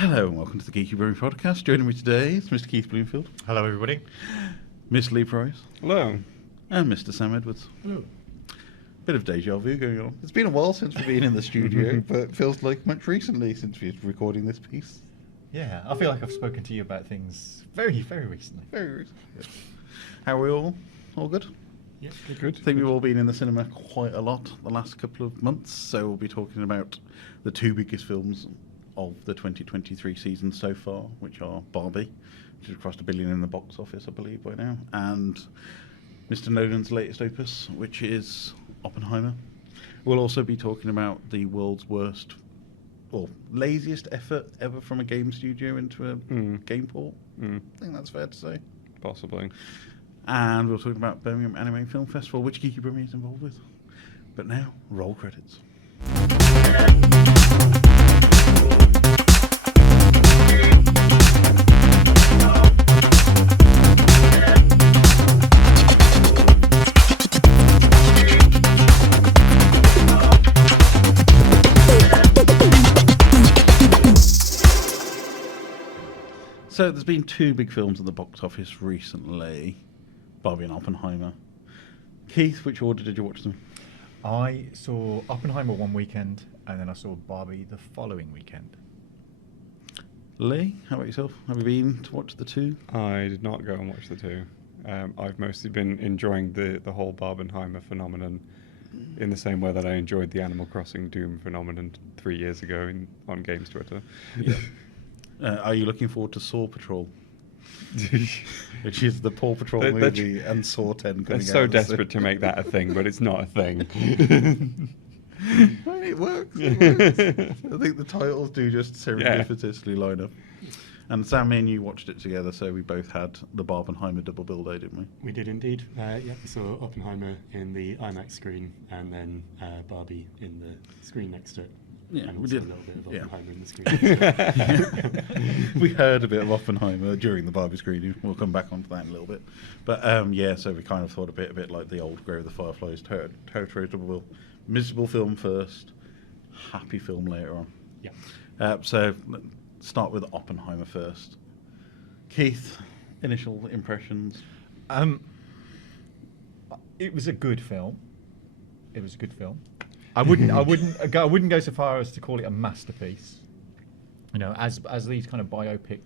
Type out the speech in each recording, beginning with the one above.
Hello and welcome to the Geeky Brewing Podcast. Joining me today is Mr. Keith Bloomfield. Hello, everybody. Miss Lee Price. Hello. And Mr. Sam Edwards. Hello. Bit of deja vu going on. It's been a while since we've been in the studio, but it feels like much recently since we're recording this piece. Yeah, I feel like I've spoken to you about things very, very recently. Very recently. Yes. How are we all? All good? Yeah, Good. I think we've all been in the cinema quite a lot the last couple of months, so we'll be talking about the two biggest films of the 2023 season so far, which are Barbie, which has crossed $1 billion in the box office, I believe, by now, and Mr. Nolan's latest opus, which is Oppenheimer. We'll also be talking about the world's worst or laziest effort ever from a game studio into a game port. I think that's fair to say. Possibly. And we'll talk about Birmingham Anime Film Festival, which Geeky Brewing is involved with. But now, roll credits. So there's been two big films at the box office recently, Barbie and Oppenheimer. Keith, which order did you watch them? I saw Oppenheimer one weekend, and then I saw Barbie the following weekend. Lee, how about yourself? Have you been to watch the two? I did not go and watch the two. I've mostly been enjoying the whole Barbenheimer phenomenon in the same way that I enjoyed the Animal Crossing Doom phenomenon 3 years ago on Games Twitter. Yeah. Are you looking forward to Saw Patrol? Which is the Paw Patrol movie and Saw 10 coming out. They're so desperate to make that a thing, but it's not a thing. Well, it works. I think the titles do just serendipitously line up. And Sam, me and you watched it together, so we both had the Barbenheimer double bill day, didn't we? We did indeed. We saw Oppenheimer in the IMAX screen and then Barbie in the screen next to it. Yeah, and we also did. a little bit of Oppenheimer in the screen. We heard a bit of Oppenheimer during the Barbie screening. We'll come back onto that in a little bit. But so we kind of thought a bit like the old Grey with the Fireflies, territory double bill. Miserable film first, happy film later on. Yeah. So let's start with Oppenheimer first. Keith, initial impressions? It was a good film. I wouldn't go so far as to call it a masterpiece. You know, as these kind of biopic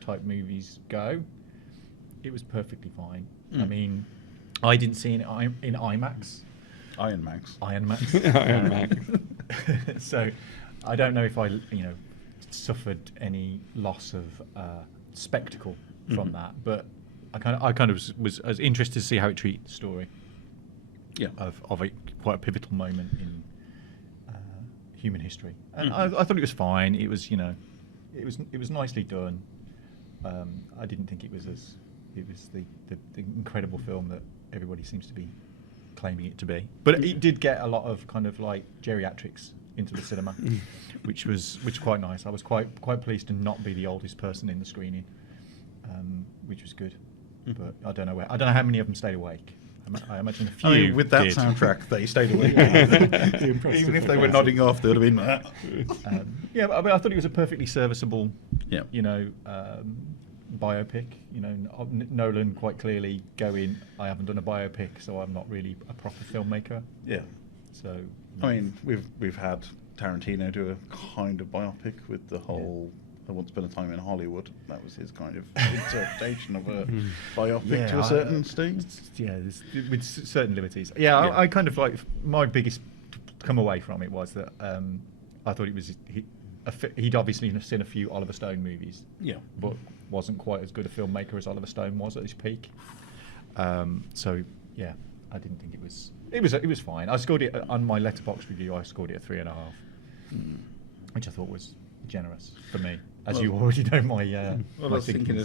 type movies go, it was perfectly fine. I mean, I didn't see it in IMAX. Iron Max. Iron Max. So I don't know if I, suffered any loss of spectacle from that, but I kind of was interested to see how it treated the story. Yeah. Of a quite a pivotal moment in human history, and I thought it was fine. It was it was nicely done. I didn't think it was the incredible film that everybody seems to be claiming it to be, but it did get a lot of kind of like geriatrics into the cinema, which was quite nice. I was quite pleased to not be the oldest person in the screening, which was good. But I don't know how many of them stayed awake. I imagine a few. I mean, with that did. soundtrack, they stayed awake. Even if they were nodding off, they would have been. Yeah, but I thought it was a perfectly serviceable, Yeah. Biopic. Nolan quite clearly going, I haven't done a biopic, so I'm not really a proper filmmaker. Yeah. So. I mean, we've had Tarantino do a kind of biopic with the whole Once Upon a Time in Hollywood. That was his kind of interpretation of a biopic to a certain stage. Yeah, with certain liberties. Yeah, I kind of like, my biggest come away from it was that I thought it was he'd obviously seen a few Oliver Stone movies. Yeah. But wasn't quite as good a filmmaker as Oliver Stone was at his peak. So yeah, I didn't think it was fine. I scored it on my Letterboxd review. I scored it a 3.5, which I thought was generous for me. As you already know, my I was thinking I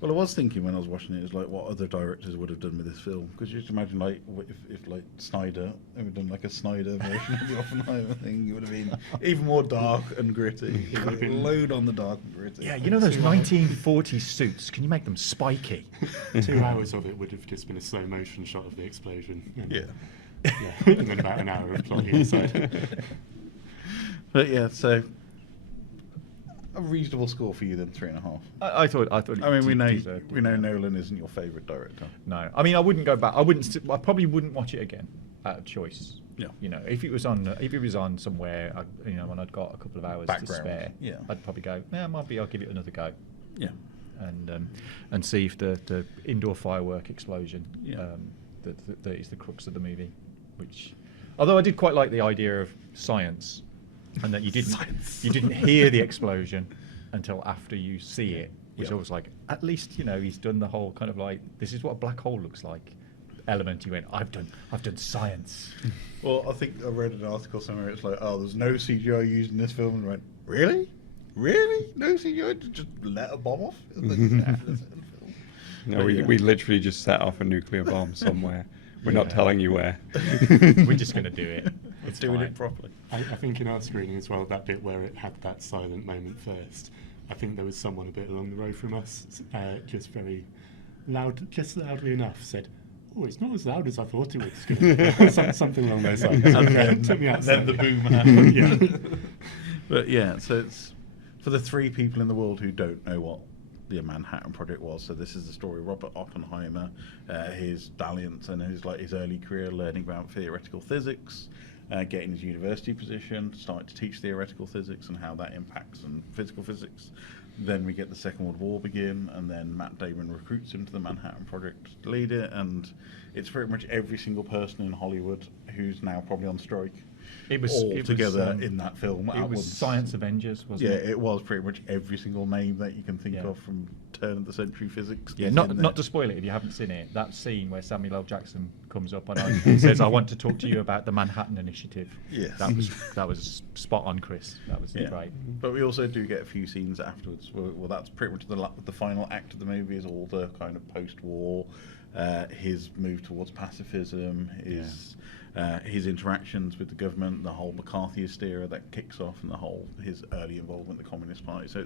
was thinking when I was watching it, what other directors would have done with this film? Because you just imagine if like Snyder had done like a Snyder version of the Oppenheimer thing, it would have been even more dark and gritty. Load on the dark and gritty. Yeah, those 1940s suits. Can you make them spiky? 2 hours of it would have just been a slow motion shot of the explosion. Yeah. And then about an hour of plotting inside. But yeah, so a reasonable score for you then, 3.5. I thought. I mean, we know deserved it, yeah. Nolan isn't your favourite director. No, I mean, I wouldn't go back. I probably wouldn't watch it again out of choice. Yeah. You know, if it was on somewhere, when I'd got a couple of hours to spare, yeah. I'd probably go. Yeah, maybe I'll give it another go. Yeah. And see if the indoor firework explosion Yeah. that is the crux of the movie. Which, although I did quite like the idea of science, and that you didn't hear the explosion until after you see it, which I was like, at least he's done the whole kind of like, this is what a black hole looks like element. He went, I've done science. Well, I think I read an article somewhere. It's like, oh, there's no CGI used in this film, and I went, really? No CGI to just let a bomb off? No, we literally just set off a nuclear bomb somewhere. We're not telling you where. We're just going to do it. It's doing it properly. I think in our screening as well, that bit where it had that silent moment first, I think there was someone a bit along the road from us, just very loud, just loudly enough, said, "Oh, it's not as loud as I thought it was." Something along those lines. And Took me outside. then the boom happened. Yeah. But yeah, so it's for the 3 people in the world who don't know what the Manhattan Project was. So this is the story of Robert Oppenheimer, his dalliance and his early career learning about theoretical physics, getting his university position, starting to teach theoretical physics and how that impacts on physical physics. Then we get the Second World War begin, and then Matt Damon recruits him to the Manhattan Project to lead it, and it's pretty much every single person in Hollywood who's now probably on strike. It was together in that film. It was Science Avengers, wasn't it? Yeah, it was pretty much every single name that you can think of from turn of the century physics. Yeah, not to spoil it if you haven't seen it. That scene where Samuel L. Jackson comes up and says, "I want to talk to you about the Manhattan Initiative." Yes. That was spot on, Chris. That was great. But we also do get a few scenes afterwards. Well, that's pretty much the final act of the movie is all the kind of post-war, his move towards pacifism, his interactions with the government, the whole McCarthyist era that kicks off, and his early involvement in the Communist Party. So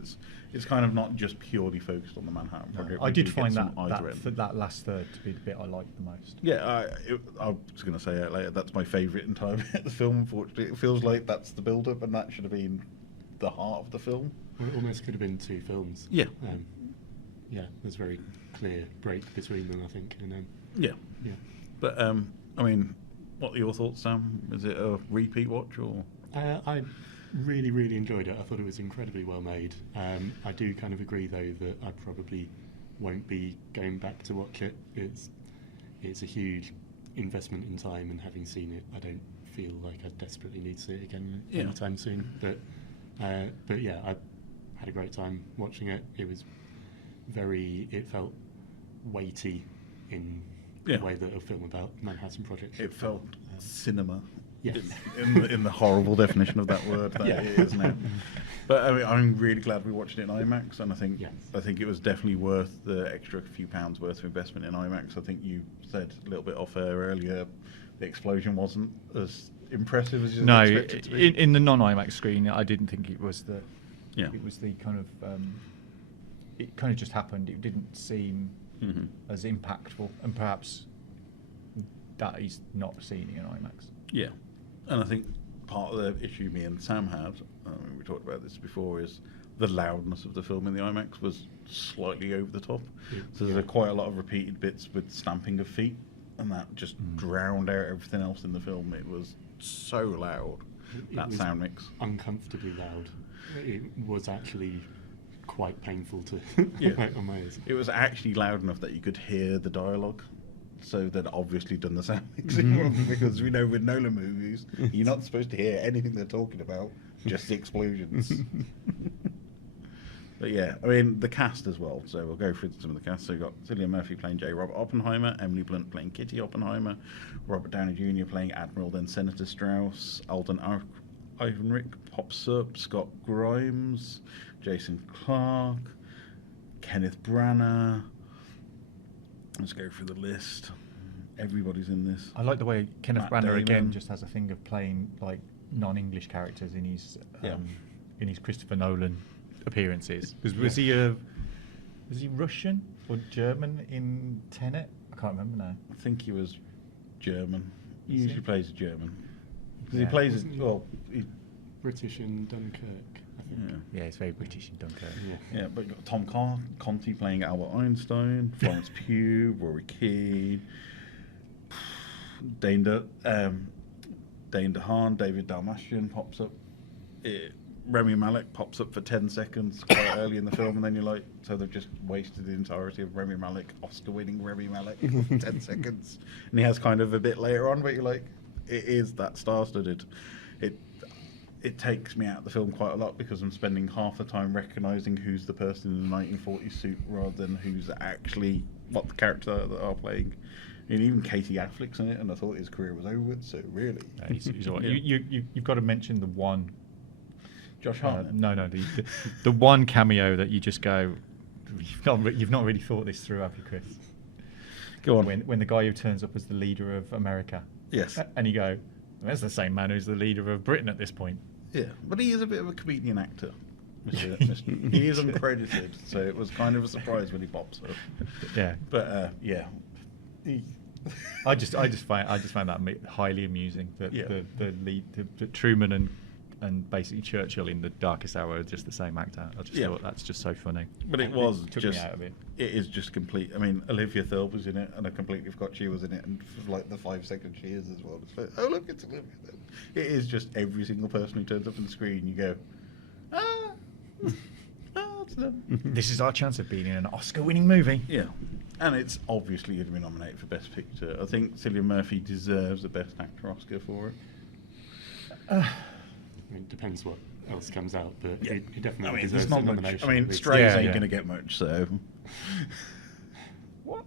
it's kind of not just purely focused on the Manhattan Project. I did find that last third to be the bit I liked the most. Yeah, I was going to say it later. That's my favourite entire bit of the film. Unfortunately, it feels like that's the build-up, and that should have been the heart of the film. Well, it almost could have been 2 films. Yeah. There's a very clear break between them, I think. And yeah. But I mean, what are your thoughts, Sam? Is it a repeat watch or? I really, really enjoyed it. I thought it was incredibly well made. I do kind of agree, though, that I probably won't be going back to watch it. It's a huge investment in time, and having seen it, I don't feel like I desperately need to see it again anytime soon. But yeah, I had a great time watching it. It felt weighty in the way that a film about Manhattan Project should. It felt cinema. Yes. In the horrible definition of that word that it is now. But I mean, I'm really glad we watched it in IMAX, and I think it was definitely worth the extra few pounds worth of investment in IMAX. I think you said a little bit off air earlier, the explosion wasn't as impressive as you expected it to be. In the non-IMAX screen, I didn't think it was the. Yeah. It was the kind of. It kind of just happened. It didn't seem as impactful, and perhaps that is not seeing it in IMAX. Yeah, and I think part of the issue me and Sam had, we talked about this before, is the loudness of the film in the IMAX was slightly over the top. So there's quite a lot of repeated bits with stamping of feet, and that just drowned out everything else in the film. It was so loud, that sound mix. Uncomfortably loud. It was actually quite painful to on my ears. It was actually loud enough that you could hear the dialogue. So they'd obviously done the sound mixing wrong, because we know with Nolan movies, you're not supposed to hear anything they're talking about, just the explosions. But yeah, I mean, the cast as well. So we'll go through some of the cast. So we've got Cillian Murphy playing J. Robert Oppenheimer, Emily Blunt playing Kitty Oppenheimer, Robert Downey Jr. playing Admiral then Senator Strauss, Alden Ehrenreich pops up, Scott Grimes, Jason Clarke, Kenneth Branagh. Let's go through the list. Everybody's in this. I like the way Kenneth Matt Branagh Damon again just has a thing of playing like non-English characters in his Christopher Nolan appearances. Was he Russian or German in Tenet? I can't remember now. I think he was German. He usually plays German. Because Yeah. he plays Wasn't he British in Dunkirk, I Yeah, it's very British in Dunkirk. Yeah, but you've got Tom Conti playing Albert Einstein, Florence Pugh, Rory Keane, Dane DeHaan, David Dalmatian pops up. Rami Malek pops up for 10 seconds quite early in the film, and then you're like, so they've just wasted the entirety of Rami Malek, Oscar-winning Rami Malek, for 10 seconds. And he has kind of a bit later on, but you're like, it is that star-studded. It takes me out of the film quite a lot because I'm spending half the time recognising who's the person in the 1940s suit rather than who's actually what the character that are playing. And even Casey Affleck's in it, and I thought his career was over with, so really. He's all right. You've got to mention the one... Josh Hartnett? No, the one cameo that you just go, you've not really thought this through, have you, Chris? Go on. When the guy who turns up as the leader of America. Yes. And you go, that's the same man who's the leader of Britain at this point. Yeah, but he is a bit of a comedian actor. He is uncredited, so it was kind of a surprise when he pops up. Yeah. But yeah. I just found that highly amusing. That the lead, the Truman and basically Churchill in The Darkest Hour are just the same actor. I just thought that's just so funny. But it was took just me out of it. It is just complete. I mean, Olivia Thirlby was in it, and I completely forgot she was in it. And for like the 5 seconds she is as well, it's like, oh look, it's Olivia Thirlby. It is just every single person who turns up on the screen. You go, it's them. This is our chance of being in an Oscar-winning movie. Yeah, and it's obviously going to be nominated for Best Picture. I think Cillian Murphy deserves a Best Actor Oscar for it. It depends what else comes out, but Yeah. he definitely I mean, deserves there's not a much. nomination. I mean, at least. Strays Yeah, ain't yeah. going to get much, so. What?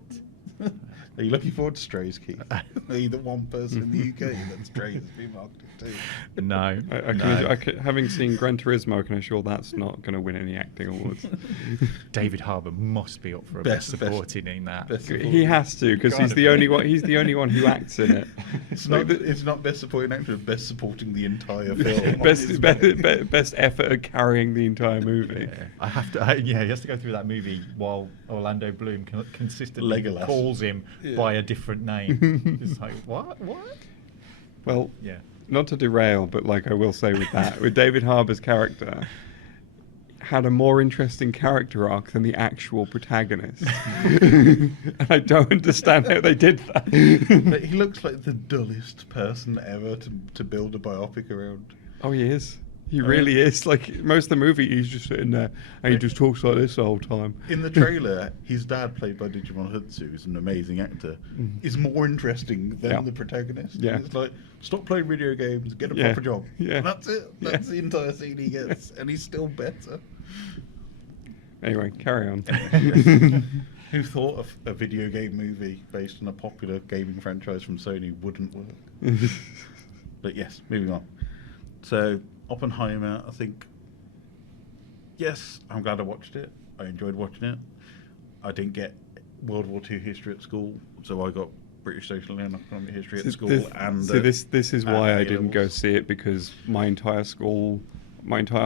Are you looking forward to Strays, Keith? Are you the one person in the UK that Strays has been marketed to? No. Having seen Gran Turismo, I can assure that's not going to win any acting awards. David Harbour must be up for a best supporting in that. Best He has to, because he's the only one. He's the only one who acts in it. It's not best supporting actor, it's best supporting the entire film. best effort at carrying the entire movie. Yeah. He has to go through that movie while Orlando Bloom consistently Legolas. calls him by a different name. It's like, what? Well, Yeah. not to derail, but like I will say with that, with David Harbour's character, had a more interesting character arc than the actual protagonist. And I don't understand how they did that. But he looks like the dullest person ever to build a biopic around. Oh, he is. He really is. Like, most of the movie, he's just sitting there and he just talks like this the whole time. In the trailer, his dad, played by Digimon Hudsu, who's an amazing actor, is more interesting than the protagonist. Yeah. It's like, stop playing video games, get a Yeah. proper job. Yeah. And that's it. That's the entire scene he gets. And he's still better. Anyway, carry on. Who thought of a video game movie based on a popular gaming franchise from Sony wouldn't work? But yes, moving on. So, Oppenheimer, I think, yes, I'm glad I watched it. I enjoyed watching it. I didn't get World War II history at school, so I got British social and economic history at school. This is why I didn't go A-levels. see it, because my entire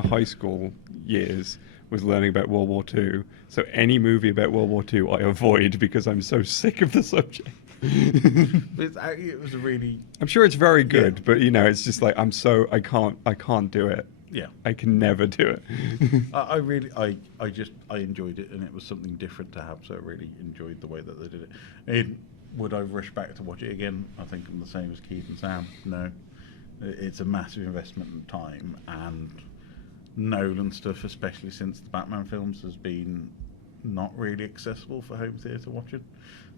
high school years was learning about World War II. So any movie about World War II I avoid because I'm so sick of the subject. It was a really... I'm sure it's very good, Yeah. but it's just like I can't do it. Yeah. I can never do it. I enjoyed it, and it was something different to have, so I really enjoyed the way that they did it. Would I rush back to watch it again? I think I'm the same as Keith and Sam. No. It's a massive investment in time, and Nolan stuff, especially since the Batman films, has been not really accessible for home theatre watching,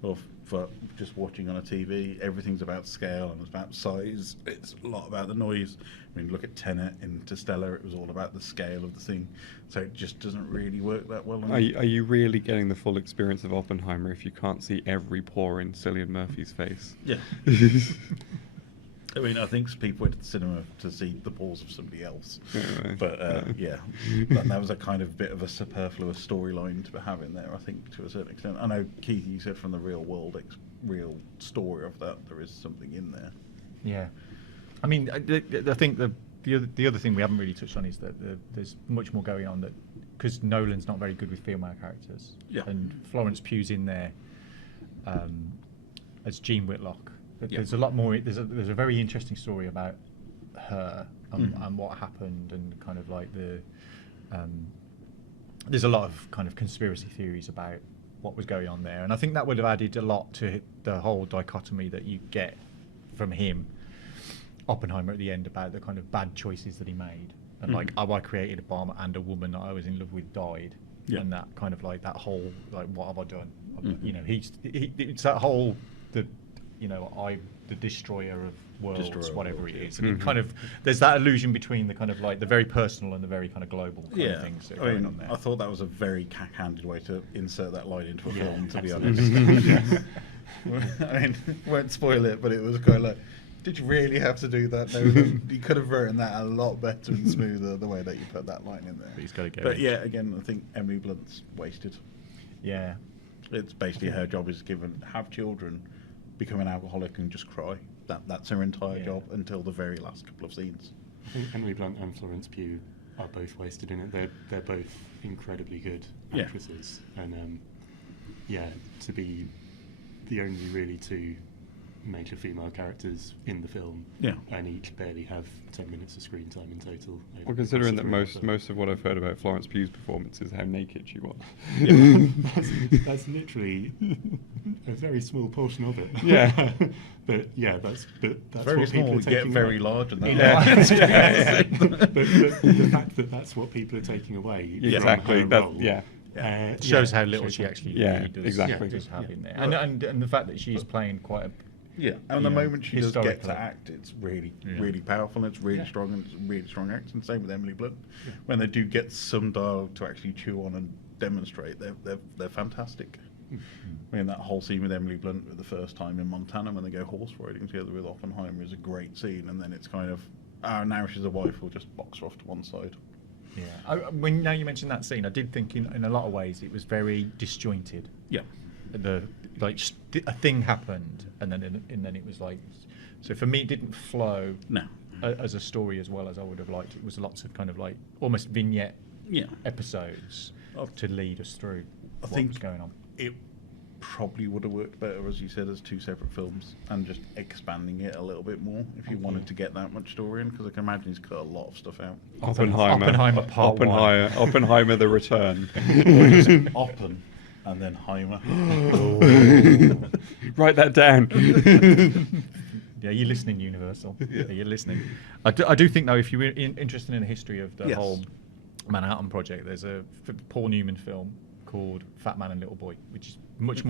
or for just watching on a TV. Everything's about scale and it's about size. It's a lot about the noise. I mean, look at Tenet, Interstellar. It was all about the scale of the thing, so it just doesn't really work that well. Are you really getting the full experience of Oppenheimer if you can't see every pore in Cillian Murphy's face? Yeah. I mean, I think people went to the cinema to see the pores of somebody else. Anyway, But that was a kind of bit of a superfluous storyline to be having there, I think, to a certain extent. I know, Keith, you said from the real world, real story of that, there is something in there. Yeah. I mean, I think the other thing we haven't really touched on is that there's much more going on, that because Nolan's not very good with female characters. Yeah. And Florence Pugh's in there as Jean Whitlock. Yeah. There's a lot more. There's a very interesting story about her and what happened, and kind of like there's a lot of kind of conspiracy theories about what was going on there, and I think that would have added a lot to the whole dichotomy that you get from him, Oppenheimer, at the end, about the kind of bad choices that he made, and like, oh, I created a bomb and a woman that I was in love with died, and that kind of like that whole like, what have I done? You know, it's that whole I'm the destroyer of worlds, whatever it is. And it kind of, there's that illusion between the kind of like the very personal and the very kind of global kind of things that are going on there. I thought that was a very cack-handed way to insert that line into a film, to be honest. I mean, won't spoil it, but it was kind of like, did you really have to do that? No, you could have written that a lot better and smoother the way that you put that line in there. But he's got to go. But yeah, again, I think Emily Blunt's wasted. Yeah. It's basically her job is have children, become an alcoholic and just cry. That's her entire job until the very last couple of scenes. I think Emily Blunt and Florence Pugh are both wasted in it. They're both incredibly good actresses, and to be the only really two major female characters in the film, and each barely have 10 minutes of screen time in total. Well, considering that most of what I've heard about Florence Pugh's performance is how naked she was. That's literally a very small portion of it. Yeah. But that's very what small, people are taking get very away. large, and that. But the fact that that's what people are taking away. Exactly. From her role, it shows how little she actually really does have in there, and the fact that she's playing quite a and the moment she does get historically. to act, it's really powerful, and it's really strong, and it's really strong acting. Same with Emily Blunt. When they do get some dialogue to actually chew on and demonstrate, they're fantastic. I mean, that whole scene with Emily Blunt for the first time in Montana when they go horse riding together with Oppenheimer is a great scene, and then it's kind of, now she's a wife, we'll just box her off to one side. Yeah. When now you mentioned that scene, I did think in a lot of ways it was very disjointed. Yeah. A thing happened, and then it was like, so for me it didn't flow as a story as well as I would have liked. It was lots of kind of like almost vignette episodes to lead us through what was going on. It probably would have worked better, as you said, as two separate films, and just expanding it a little bit more if you wanted to get that much story in, because I can imagine he's cut a lot of stuff out. Oppenheimer Part 1. Oppenheimer The Return. Oppen and then Heimer. Write that down. Yeah, you're listening, Universal. Yeah, you're listening. I do think, though, if you're interested in the history of the whole Manhattan Project, there's a Paul Newman film called Fat Man and Little Boy, which is much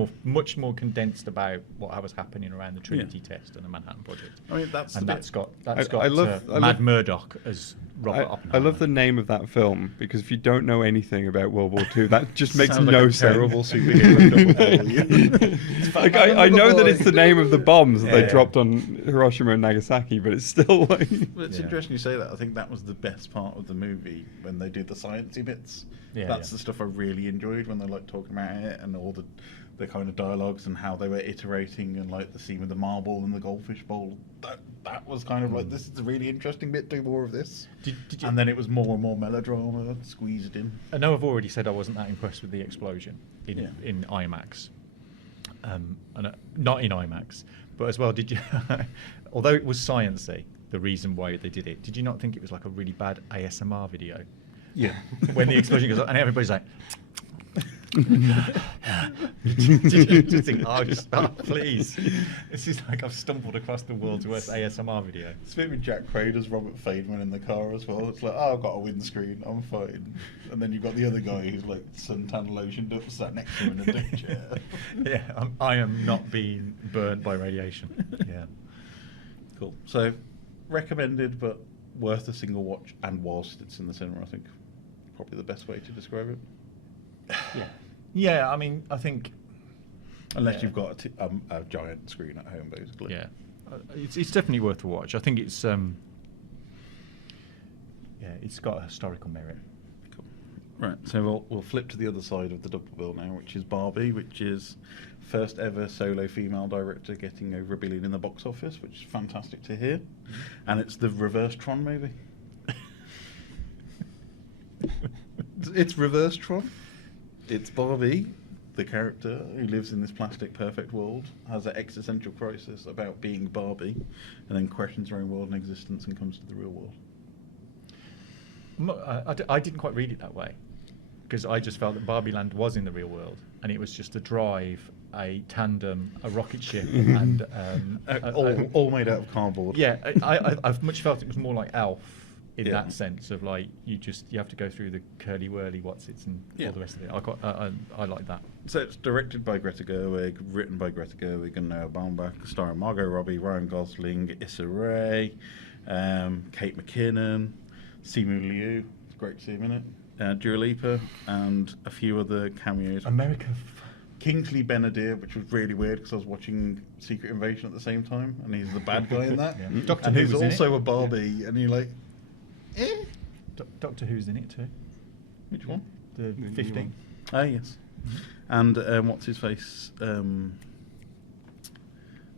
more condensed about what was happening around the Trinity test and the Manhattan Project. I mean, that's got I love Murdoch as Robert Oppenheimer. I love the name of that film, because if you don't know anything about World War II, that just makes Sounds no like a sense. terrible superhero. Like, I know that it's the name of the bombs that they dropped on Hiroshima and Nagasaki, but it's still like... Well, it's interesting you say that. I think that was the best part of the movie, when they do the sciencey bits. That's the stuff I really enjoyed, when they like talking about it and all the kind of dialogues and how they were iterating, and like the scene with the marble and the goldfish bowl. That was kind of like, this is a really interesting bit, do more of this. And then it was more and more melodrama squeezed in. I know I've already said I wasn't that impressed with the explosion in IMAX. Not in IMAX, but as well, did you, although it was sciencey, the reason why they did it, did you not think it was like a really bad ASMR video? Yeah. When the explosion goes off and everybody's like... Did you just think, just stop, please? This is like I've stumbled across the world's worst ASMR video. It's a bit with Jack Quaid as Robert Feynman in the car as well. It's like, I've got a windscreen, I'm fine. And then you've got the other guy who's like suntan lotioned up, sat next to him in a deck chair. Yeah, I am not being burnt by radiation. Yeah. Cool. So, recommended, but worth a single watch, and whilst it's in the cinema, I think. Probably the best way to describe it. Yeah, I mean, I think... Unless you've got a giant screen at home, basically. Yeah. It's definitely worth a watch. I think it's... it's got a historical merit. Cool. Right, so we'll flip to the other side of the double bill now, which is Barbie, which is first ever solo female director getting over $1 billion in the box office, which is fantastic to hear. And it's the reverse Tron movie. It's reverse Tron. It's Barbie, the character who lives in this plastic perfect world, has an existential crisis about being Barbie, and then questions her own world and existence and comes to the real world. I didn't quite read it that way, because I just felt that Barbie Land was in the real world, and it was just a drive, a tandem, a rocket ship, and all made out of cardboard. yeah, I've much felt it was more like Elf in Yeah. that sense of like you have to go through the curly whirly what's-its and Yeah. all the rest of it. I like that. So it's directed by Greta Gerwig, written by Greta Gerwig and Noah Baumbach, starring Margot Robbie, Ryan Gosling, Issa Rae, Kate McKinnon, Simu Liu, it's great to see him in it, Dua Lipa, and a few other cameos. America. Kingsley Ben-Adir, which was really weird because I was watching Secret Invasion at the same time, and he's the bad guy in that. Yeah. Doctor And Who he's was in also it. a Barbie, and you're like, eh? Doctor Who's in it too. Which one? The new 15th. one. Ah, yes. And what's his face?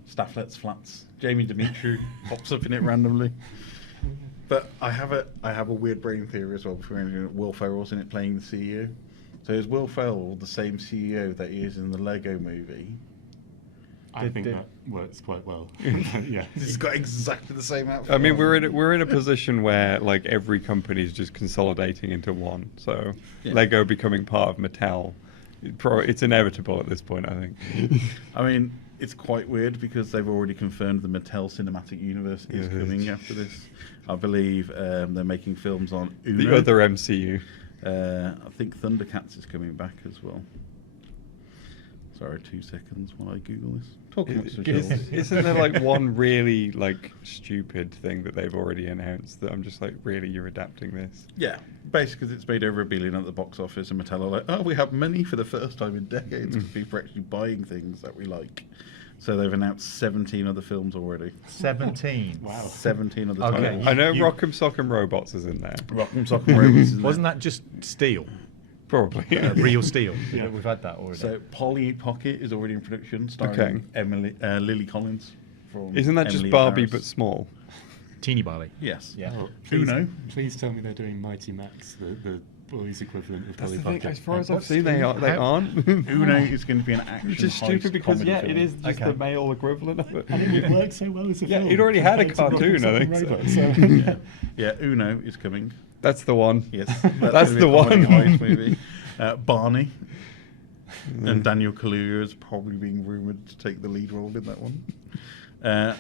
Stafflet's Flats. Jamie Dimitri pops up in it randomly. But I have a weird brain theory as well. Before anything, Will Ferrell's in it playing the CEO. So is Will Ferrell the same CEO that he is in the Lego Movie? I think that works quite well. Yeah. He's got exactly the same outfit. I mean, on. we're in a position where like every company is just consolidating into one. So Yeah. Lego becoming part of Mattel, it's inevitable at this point, I think. I mean, it's quite weird because they've already confirmed the Mattel Cinematic Universe is Yeah. coming after this. I believe they're making films on Uno. The other MCU. I think Thundercats is coming back as well. Sorry, 2 seconds while I Google this. Talking amongst yourselves. Isn't there like one really like stupid thing that they've already announced that I'm just like, really, you're adapting this? Yeah, basically 'cause it's made over $1 billion at the box office, and Mattel are like, oh, we have money for the first time in decades because people are actually buying things that we like. So they've announced 17 other films already. 17. Wow. 17 other Okay. titles. I know You- Rock'em Sock'em Robots is in there. Rock'em Sock'em Robots is Wasn't that just steel? Probably. Real steel. Yeah. We've had that already. So Polly Pocket is already in production, starring Okay. Lily Collins. From Isn't that just Emily in Barbie Paris. but small? Teeny Barbie. Yes. Yeah. Oh, Uno. Please tell me they're doing Mighty Max, the boys' equivalent of That's Polly the thing, Pocket. as far as I've What's seen, they Uno? aren't. Uno is going to be an action Which is heist stupid because, comedy yeah, film. it is just Okay. the male equivalent of it. And it would work so well as a Yeah, film. it already had a compared to cartoon, I Rock'em think, so. Robots, so. Yeah, Uno is coming. That's the one. Yes, That's gonna the be a comedy one. heist movie. Barney and Daniel Kaluuya is probably being rumoured to take the lead role in that one.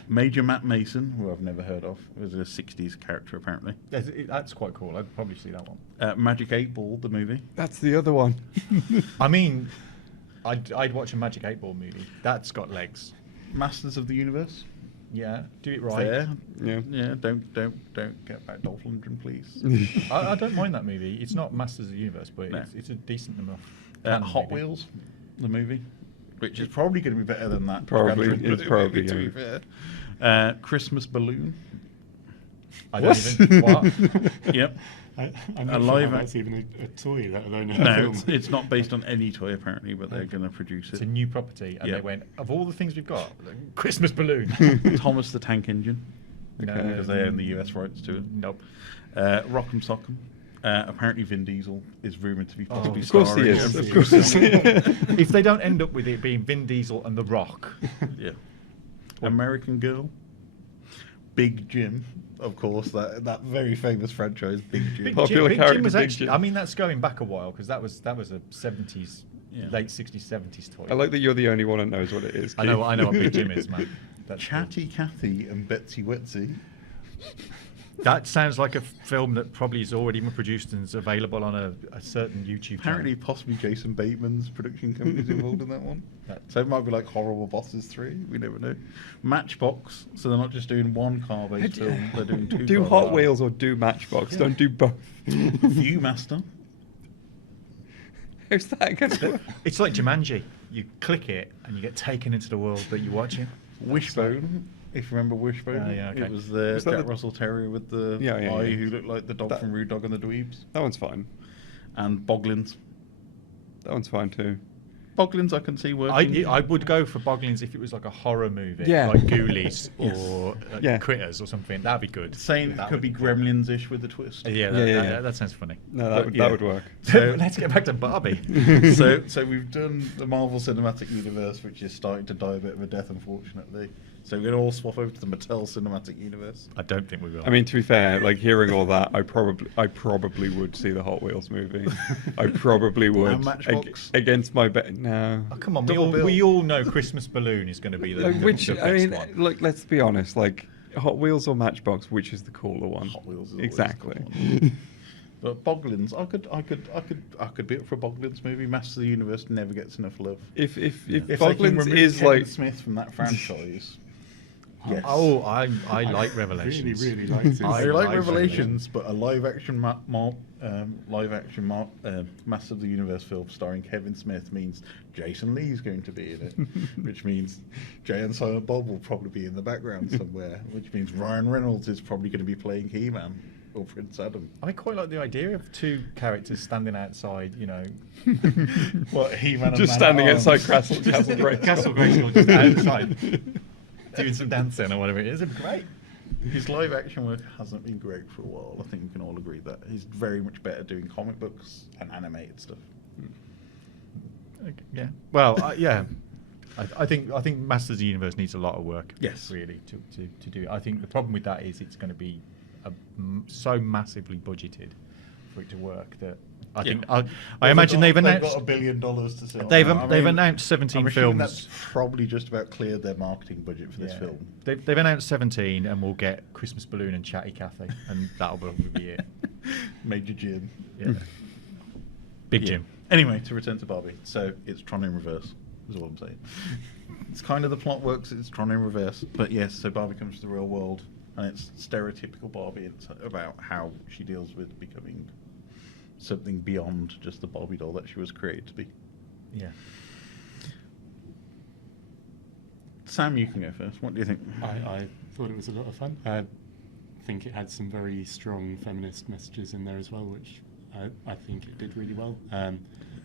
Major Matt Mason, who I've never heard of, was a 60s character apparently. That's quite cool. I'd probably see that one. Magic 8 Ball, the movie. That's the other one. I mean, I'd watch a Magic 8 Ball movie. That's got legs. Masters of the Universe. Yeah, do it right. Fair. Yeah. Yeah, don't get back Dolph Lundgren, please. I don't mind that movie. It's not Masters of the Universe, but No. it's a decent enough. canon Hot movie. Wheels, the movie, which is probably going to be better than that. Probably, Garfield it's probably to be going fair. Christmas Balloon. I don't even. What? Yep. I'm A not live sure how act- that's even a toy, let alone a No, film. it's not based on any toy apparently, but they're going to produce It's it. a new property, and Yeah. they went, of all the things we've got, Christmas balloon. Thomas the Tank Engine, No. because they own the US rights to it. Nope. Rock'em Sock'em. Apparently Vin Diesel is rumoured to be possibly Of course he starring is. in Of course he is. If they don't end up with it being Vin Diesel and The Rock, Yeah. American Girl. Big Jim, of course, that very famous franchise, Big Jim. Big Popular Big character, Jim was Big actually. Jim. I mean, that's going back a while because that was a 70s, Yeah. late 60s, 70s toy. I like that you're the only one that knows what it is. I know Keith. what Big Jim is, man. That's cool. Chatty Cathy and Betsy Wetsy. That sounds like a film that probably is already been produced and is available on a certain YouTube Apparently, channel. possibly Jason Bateman's production company's involved in that one. So it might be like Horrible Bosses 3. We never know. Matchbox. So they're not just doing one car-based film. They're doing two. Do car-based. Hot Wheels or do Matchbox. Don't do both. Viewmaster. How's that going to work? It's like Jumanji. You click it and you get taken into the world that you're watching. Wishbone. If you remember Wishbone, Oh, yeah, okay. it was the Was that Jack the- Russell Terrier with the Yeah, yeah, eye yeah. who looked like the dog That- from Rude Dog and the Dweebs. That one's fine. And Boglins. That one's fine too. Boglins I can see working. I would go for Boglins if it was like a horror movie, Yeah. like Ghoulies Yes. or Yeah. Critters or something. That'd be good. Saying it That could be would- Gremlins-ish with a twist. Yeah, Yeah. that sounds funny. No, But that would yeah. that would work. So- Let's get back to Barbie. so we've done the Marvel Cinematic Universe, which is starting to die a bit of a death, unfortunately. So we're going to all swap over to the Mattel Cinematic Universe. I don't think we will. I mean, to be fair, like hearing all that, I probably would see the Hot Wheels movie. I probably would. And Matchbox? Against my bet, no. oh, come on, Double bill. we all know Christmas Balloon is going to be the, Like, the, which the best I mean, one. look, let's be honest. Like Hot Wheels or Matchbox, which is the cooler one? Hot Wheels is always Exactly. the cool one. But Boglins, I could be up for a Boglins movie. Masters of the Universe never gets enough love. If If they can Boglins remove is Kevin like Smith from that franchise, yes. Oh, I like Revelations. Really, really liked it. I I like like Revelations, but a live action Masters of the Universe film starring Kevin Smith means Jason Lee's going to be in it, which means Jay and Silent Bob will probably be in the background somewhere, which means Ryan Reynolds is probably going to be playing He-Man or Prince Adam. I quite like the idea of two characters standing outside, you know, What, He-Man and just Man standing at outside Arms? Castle Grayskull. Castle Grayskull just outside doing some dancing or whatever it is. It'd be great. His live action work hasn't been great for a while. I think we can all agree that he's very much better doing comic books and animated stuff. Okay, yeah. Well, yeah. I think Masters of the Universe needs a lot of work. Yes. Really, to do. I think the problem with that is it's going to be so massively budgeted for it to work that I think I imagine they've announced got $1 billion to sell. they've I they've mean, announced 17 I'm assuming films. that's probably just about cleared their marketing budget for this Yeah. film. They've announced 17, and we'll get Christmas Balloon and Chatty Cathy, and that'll probably be it. Major Jim. Yeah. Big Yeah. Jim. Anyway, to return to Barbie. So it's Tron in reverse, is all I'm saying. It's kind of the plot works, it's Tron in reverse. But yes, so Barbie comes to the real world, and it's stereotypical Barbie. It's about how she deals with becoming something beyond just the Barbie doll that she was created to be. Yeah. Sam, you can go first. What do you think? I thought it was a lot of fun. I think it had some very strong feminist messages in there as well, which I think it did really well.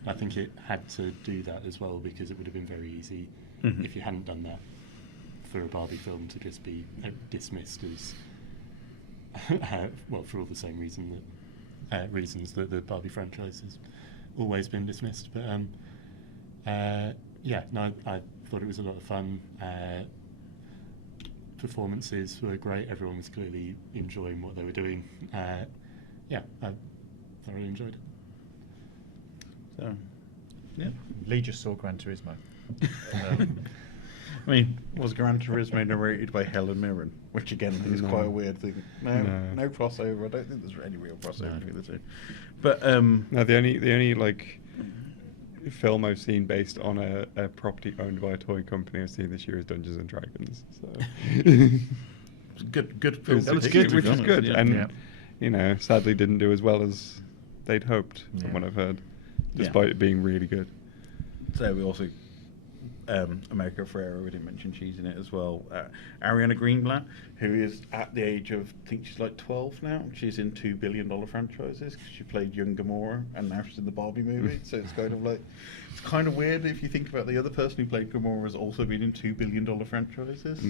I think it had to do that as well because it would have been very easy if you hadn't done that for a Barbie film to just be dismissed as, well, for all the same reasons that the Barbie franchise has always been dismissed. But yeah, no, I thought it was a lot of fun. Performances were great. Everyone was clearly enjoying what they were doing. Yeah, I thoroughly enjoyed it. So, yeah. Lee just saw Gran Turismo. I mean, was Gran Turismo narrated by Helen Mirren? Which again is No. quite a weird thing. No. No crossover. I don't think there's any real crossover between the two. But No, the only like film I've seen based on a property owned by a toy company I've seen this year is Dungeons and Dragons. So it's good it film. was, to it's pick, good, to be which is honest, good, yeah. and Yeah. you know, sadly didn't do as well as they'd hoped Yeah. from what I've heard, Yeah. despite it being really good. So we also America Ferrera, we didn't mention she's in it as well. Ariana Greenblatt, who is at the age of, I think she's like 12 now. She's in $2 billion franchises. She played young Gamora, and now she's in the Barbie movie. So it's kind of like, it's kind of weird if you think about the other person who played Gamora has also been in $2 billion franchises,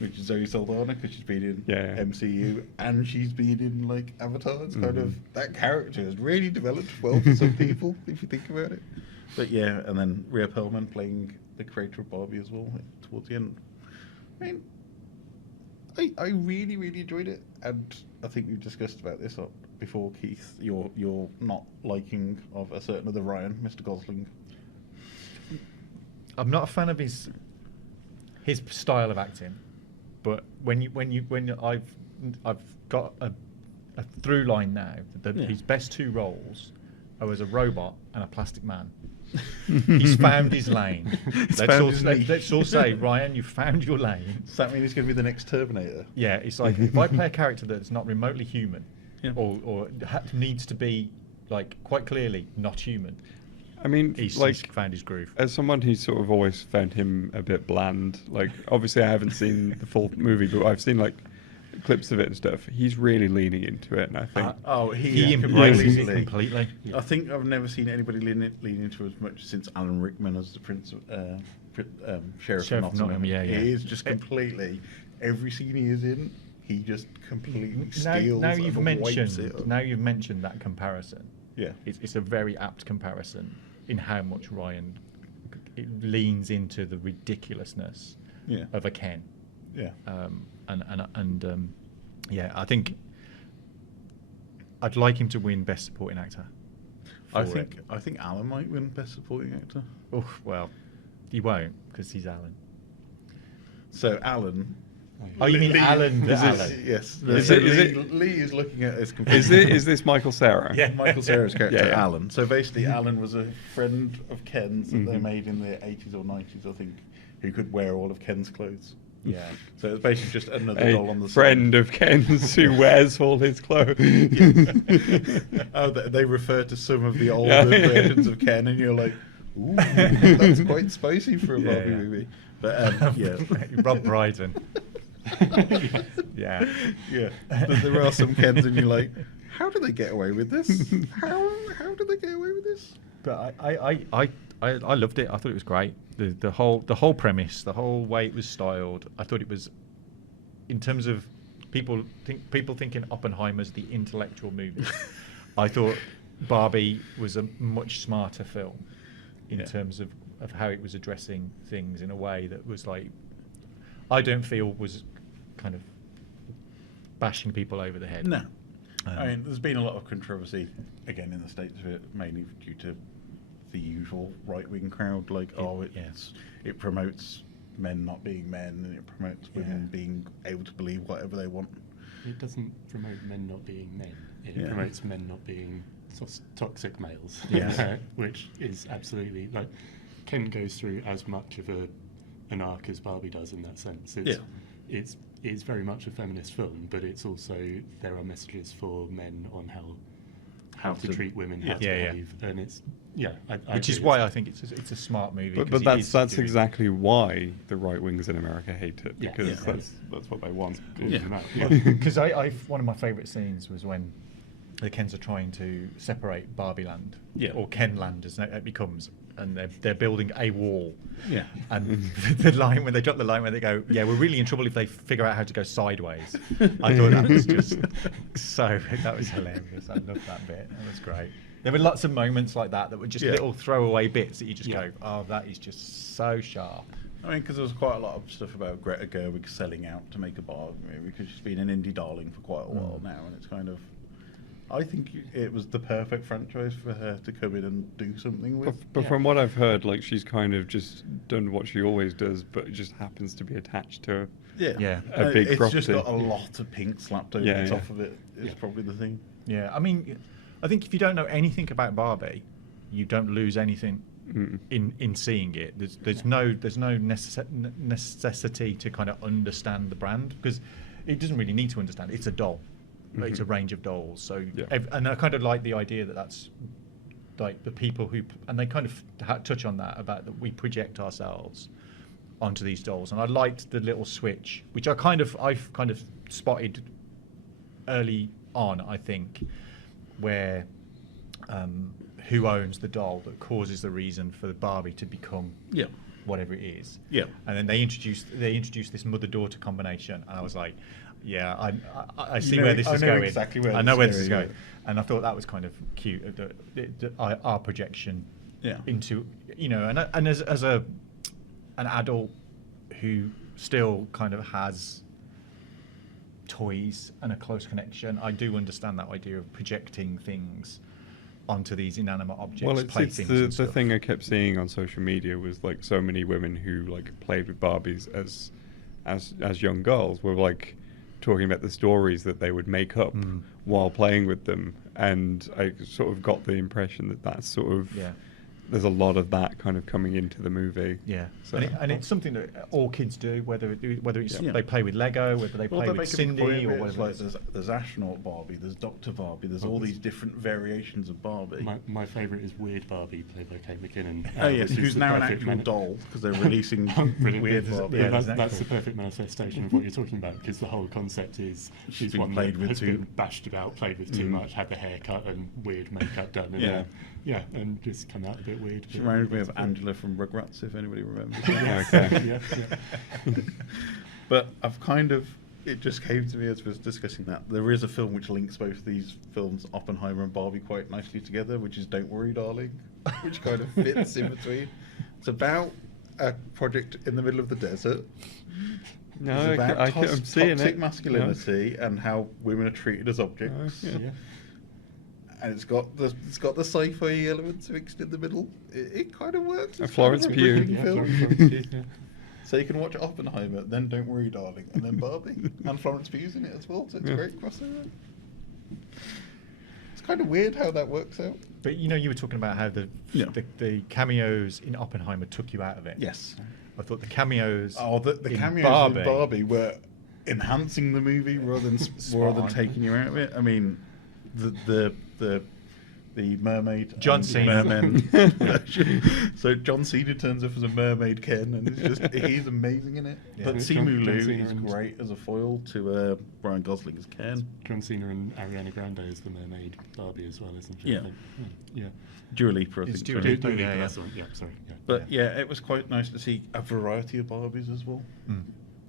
which is Zoe Saldana, because she's been in Yeah. MCU and she's been in like Avatar. It's kind of, that character has really developed well for some people if you think about it. But yeah, and then Rhea Perlman playing the creator of Barbie as well towards the end. I mean, I really, really enjoyed it, and I think we've discussed about this before, Keith. Your not liking of a certain other Ryan, Mr. Gosling. I'm not a fan of his style of acting, but when I've got a through line now that Yeah. his best two roles are as a robot and a plastic man. He's found his lane. Let's all say, Ryan, you found your lane. Does that mean he's going to be the next Terminator? Yeah, it's like if I play a character that's not remotely human, Yeah. or needs to be like quite clearly not human, I mean, he's like found his groove. as someone who's sort of always found him a bit bland. Like, obviously, I haven't seen the full movie, but I've seen like clips of it and stuff. He's really leaning into it, and I think He embraces it completely. completely. I think I've never seen anybody lean into it as much since Alan Rickman as the Sheriff of Nottingham. Yeah. He is just completely, every scene he is in, he just completely Now steals you've and wipes it up. mentioned that comparison. Yeah. It's a very apt comparison in how much Ryan leans into the ridiculousness Yeah. of a Ken. Yeah. Yeah, I think I'd like him to win Best Supporting Actor. I think Alan might win Best Supporting Actor. Oh well, he won't because he's Alan. So Alan. Oh, you mean Lee, Alan? Is Alan. this, yes. Is So it- Lee is looking at his computer. Is this Michael Cera? Yeah. Michael Cera's character, Yeah, yeah. Alan. So basically, Alan was a friend of Ken's that they Mhm. made in the 80s or 90s, I think, who could wear all of Ken's clothes. Yeah. So it's basically just another A doll on the friend of Ken's who wears all his clothes. side. Oh, they refer to some of the older Yeah. versions of Ken, and you're like, ooh, that's quite spicy for a Yeah, Barbie yeah. movie. But yeah. Rob Brydon. Yeah. Yeah, but there are some Kens, and you're like, how do they get away with this? How do they get away with this? But I loved it. I thought it was great. The whole premise, the whole way it was styled. I thought it was, in terms of people thinking Oppenheimer's the intellectual movie. I thought Barbie was a much smarter film in Yeah. terms of how it was addressing things in a way that was like, I don't feel was kind of bashing people over the head. No. I mean, there's been a lot of controversy, again, in the States, mainly due to the usual right-wing crowd, like, it promotes men not being men, and it promotes women being able to believe whatever they want. It doesn't promote men not being men. It Yeah. promotes men not being toxic males. Yeah. Which is absolutely, like, Ken goes through as much of an arc as Barbie does in that sense. It's very much a feminist film, but it's also, there are messages for men on how to treat women, how to behave, and it's Which is why I think it's a smart movie. But that's exactly why the right wingers in America hate it, Yeah. because Yeah. that's what they want. Because one of my favourite scenes was when the Kens are trying to separate Barbie Land, or Ken Land as it becomes, and they're building a wall. Yeah. And the line, when they drop the line where they go, yeah, we're really in trouble if they figure out how to go sideways. I thought that was just that was hilarious. I loved that bit. That was great. There were lots of moments like that were just little throwaway bits that you just go, oh, that is just so sharp. I mean, because there was quite a lot of stuff about Greta Gerwig selling out to make a Barbie movie, because she's been an indie darling for quite a while now, and it's kind of... I think it was the perfect franchise for her to come in and do something with. But from what I've heard, like, she's kind of just done what she always does, but it just happens to be attached to a big It's property. just got a lot of pink slapped over the top of it. It's probably the thing. Yeah, I mean, I think if you don't know anything about Barbie, you don't lose anything in seeing it. There's no necessity to kind of understand the brand, because it doesn't really need to understand. It's a doll. It's a range of dolls. So, and I kind of like the idea that that's like the people who, and they kind of touch on that, about that we project ourselves onto these dolls. And I liked the little switch, which I've kind of spotted early on, I think, where who owns the doll that causes the reason for the Barbie to become whatever it is. Yeah. And then they introduced this mother-daughter combination, and I was like, yeah, I see where this is going. Exactly where I know where this is going. going, and I thought that was kind of cute. Our projection into, and as an adult who still kind of has toys and a close connection, I do understand that idea of projecting things onto these inanimate objects. Well, it's the thing I kept seeing on social media was like so many women who like played with Barbies as young girls were like talking about the stories that they would make up while playing with them, and I sort of got the impression that that's sort of there's a lot of that kind of coming into the movie. Yeah, so, and it's something that all kids do, whether it's they play with Lego, whether they play with Cindy, or whatever. Like there's astronaut Barbie, there's Dr. Barbie, there's all these different variations of Barbie. My favourite is Weird Barbie, played by Kate McKinnon. Oh yes, who's now an actual doll, because they're releasing Weird Barbie. Yeah, that's the perfect manifestation of what you're talking about, because the whole concept is she's one that has been bashed about, played with too much, had the haircut and weird makeup done, and and just come out a bit weird. She reminded me of Angela from Rugrats, if anybody remembers. But I've it just came to me as we was discussing that. There is a film which links both these films, Oppenheimer and Barbie, quite nicely together, which is Don't Worry, Darling, which kind of fits in between. It's about a project in the middle of the desert No, It's about I'm seeing toxic it. masculinity and how women are treated as objects. Yeah. And it's got the sci-fi elements mixed in the middle. It kind of works. It's Florence kind of a Pugh. brilliant film. Florence Pugh, yeah. So you can watch Oppenheimer, then Don't Worry Darling, and then Barbie. And Florence Pugh's in it as well, so it's a great crossover. It's kind of weird how that works out. But you were talking about how the cameos in Oppenheimer took you out of it. Yes. I thought the cameos. The in cameos in Barbie were enhancing the movie rather than on. taking you out of it. I mean, the mermaid, John and Cena. merman. So John Cena turns up as a mermaid Ken, and he's amazing in it. Yeah. But Yeah, Simu John Liu Cena is and- great as a foil to Ryan Gosling as Ken. John Cena and Ariana Grande as the mermaid Barbie as well, isn't she? Yeah. I think? Yeah. Dua Lipa, I It's think. Dua sorry. Lipa. Yeah, That's the one. Yeah, sorry. Yeah. But yeah, it was quite nice to see a variety of Barbies as well. Mm.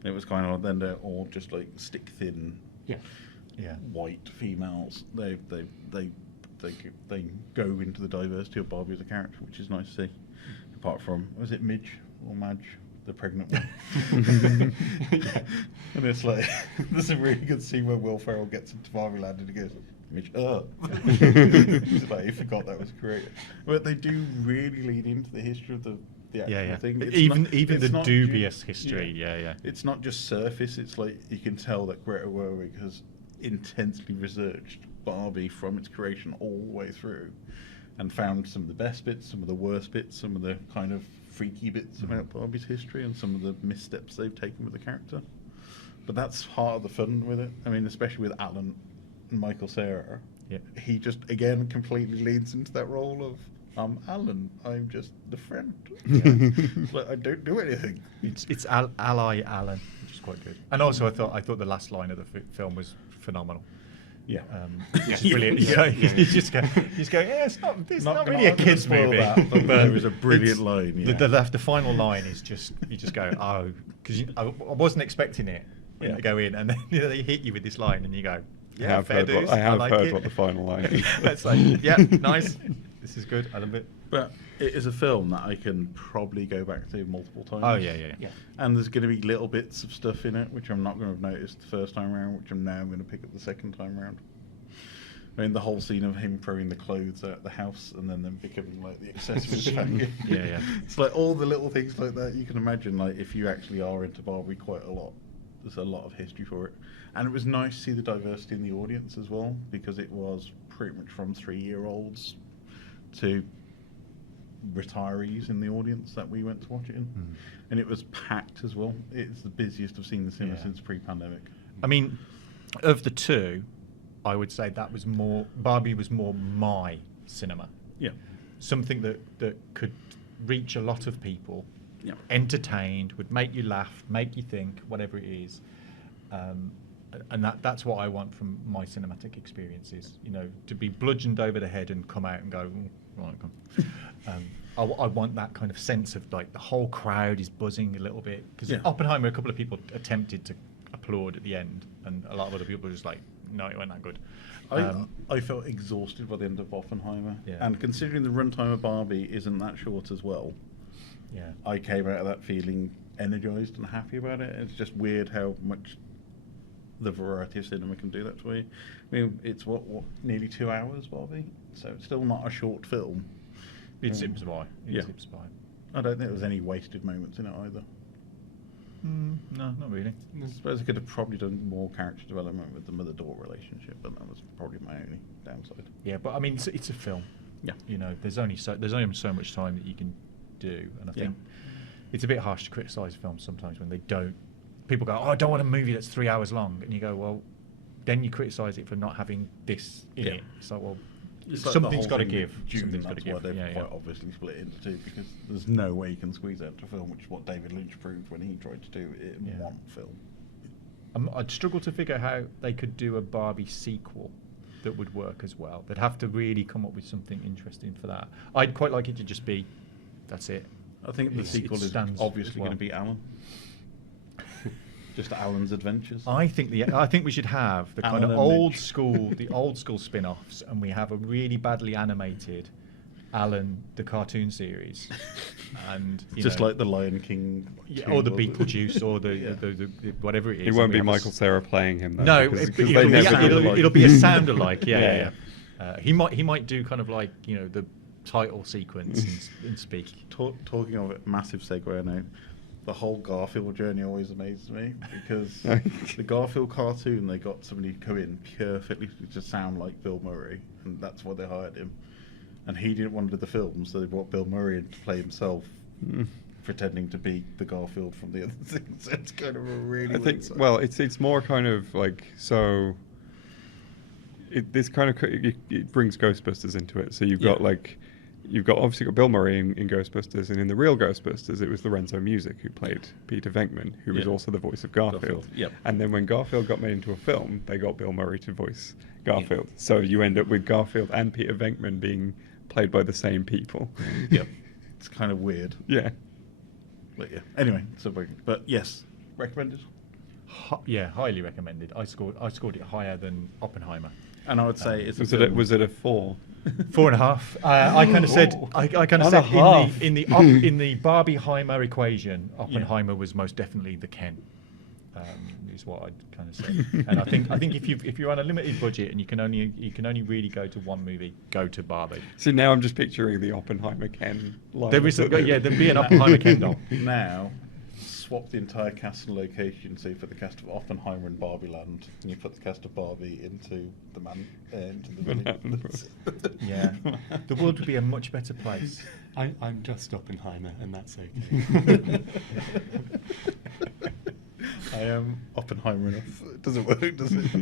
It was kind of then they're all just like stick thin Yeah. Yeah. white females. They go into the diversity of Barbie as a character, which is nice to see. Apart from, was it Midge or Madge, the pregnant one? And it's like, there's a really good scene where Will Ferrell gets into Barbie Land and he goes, Midge, It's like, he forgot that was created. But they do really lean into the history of the actual thing. It's Even it's the not dubious ju- history. Yeah. It's not just surface, it's like you can tell that Greta Gerwig has intensely researched Barbie from its creation all the way through and found some of the best bits, some of the worst bits, some of the kind of freaky bits about Barbie's history and some of the missteps they've taken with the character. But that's part of the fun with it. I mean, especially with Alan and Michael Cera. Yeah. He just, again, completely leans into that role of, I'm Alan, I'm just the friend. It's like, I don't do anything. It's ally Alan, which is quite good. And also, I thought the last line of the film was phenomenal. Yeah. Which is brilliant. Yeah. You just go, yeah, it's not really a kids movie. But there was a brilliant it's- line. Yeah. The final line is just, you just go, oh, because I wasn't expecting it when Yeah. you go in, and then they hit you with this line, and you go, I yeah, have fair heard, dues, I have like heard it. what the final line is. It's like, yeah, nice. This is good. I love it. But it is a film that I can probably go back to multiple times. Oh yeah. And there's going to be little bits of stuff in it which I'm not going to have noticed the first time around, which I'm now going to pick up the second time around. I mean, the whole scene of him throwing the clothes out the house and then them becoming like the accessories. Yeah. It's like all the little things like that. You can imagine, like, if you actually are into Barbie quite a lot, there's a lot of history for it. And it was nice to see the diversity in the audience as well, because it was pretty much from 3-year-olds to retirees in the audience that we went to watch it in. And it was packed as well. It's the busiest I've seen the cinema since pre-pandemic. I mean, of the two, I would say that was more, Barbie was more my cinema. Yeah. Something that could reach a lot of people, Yeah. entertained, would make you laugh, make you think, whatever it is. And that's what I want from my cinematic experiences, to be bludgeoned over the head and come out and go, right, come. I want that kind of sense of like the whole crowd is buzzing a little bit. Because Oppenheimer, a couple of people attempted to applaud at the end, and a lot of other people were just like, no, it wasn't that good. I felt exhausted by the end of Oppenheimer. Yeah. And considering the runtime of Barbie isn't that short as well, Yeah. I came out of that feeling energized and happy about it. It's just weird how much the variety of cinema can do that to you. I mean, it's what nearly 2 hours, Barbie, so it's still not a short film. It zips by. Yeah. It zips by. I don't think there was any wasted moments in it either. No, not really. I suppose I could have probably done more character development with the mother-daughter relationship, but that was probably my only downside. Yeah, but I mean, it's a film. Yeah. There's only so much time that you can do, and I think it's a bit harsh to criticise films sometimes when they don't. People go, "Oh, I don't want a movie that's 3 hours long," and you go, "Well, then you criticise it for not having this in it." So, well, It's like something's the got to whole thing give. with Dune, Something's got to that's give. why they've Yeah, quite obviously split it into two, because there's no way you can squeeze that into a film, which is what David Lynch proved when he tried to do it in one film. I'd struggle to figure how they could do a Barbie sequel that would work as well. They'd have to really come up with something interesting for that. I'd quite like it to just be, that's it. I think the sequel is stands obviously as well. going to be Alan. Just Alan's adventures. I think we should have the kind Alan of and old Mitch. school, the old school spin-offs, and we have a really badly animated Alan the cartoon series, and Just like the Lion King. or the Beetlejuice, or the whatever it is. It won't And we be have Michael Cera playing him though. No, because it'll, they never do the it'll, like. it'll be a sound alike. Yeah, Yeah. yeah. He might do kind of like the title sequence and speak. Talking of it, massive segue, I know. The whole Garfield journey always amazes me because the Garfield cartoon, they got somebody to come in perfectly to sound like Bill Murray, and that's why they hired him. And he didn't want to do the film, so they brought Bill Murray in to play himself, pretending to be the Garfield from the other things. So it's kind of a really. I think. Well, it's more kind of like so. This kind of it brings Ghostbusters into it. So you've got like. You've obviously got Bill Murray in Ghostbusters, and in the real Ghostbusters, it was Lorenzo Music who played Peter Venkman, who was also the voice of Garfield. Yep. And then when Garfield got made into a film, they got Bill Murray to voice Garfield. So you end up with Garfield and Peter Venkman being played by the same people. Yep. It's kind of weird. Yeah. But yeah. Anyway, but yes, recommended. Yeah, highly recommended. I scored it higher than Oppenheimer. And I would say it's Was it a 4? 4.5. I kind of said. I kind of On said a half. in the Barbieheimer equation, Oppenheimer was most definitely the Ken. Is what I'd kind of say. And I think if you're on a limited budget and you can only really go to one movie, go to Barbie. See, now I'm just picturing the Oppenheimer Ken line. There'd be an Oppenheimer Ken doll. Now, swap the entire cast and location. So you put the cast of Oppenheimer in Barbie Land, and you put the cast of Barbie into the village. Yeah, the world would be a much better place. I'm just Oppenheimer, and that's okay. I am Oppenheimer enough. It doesn't work, does it?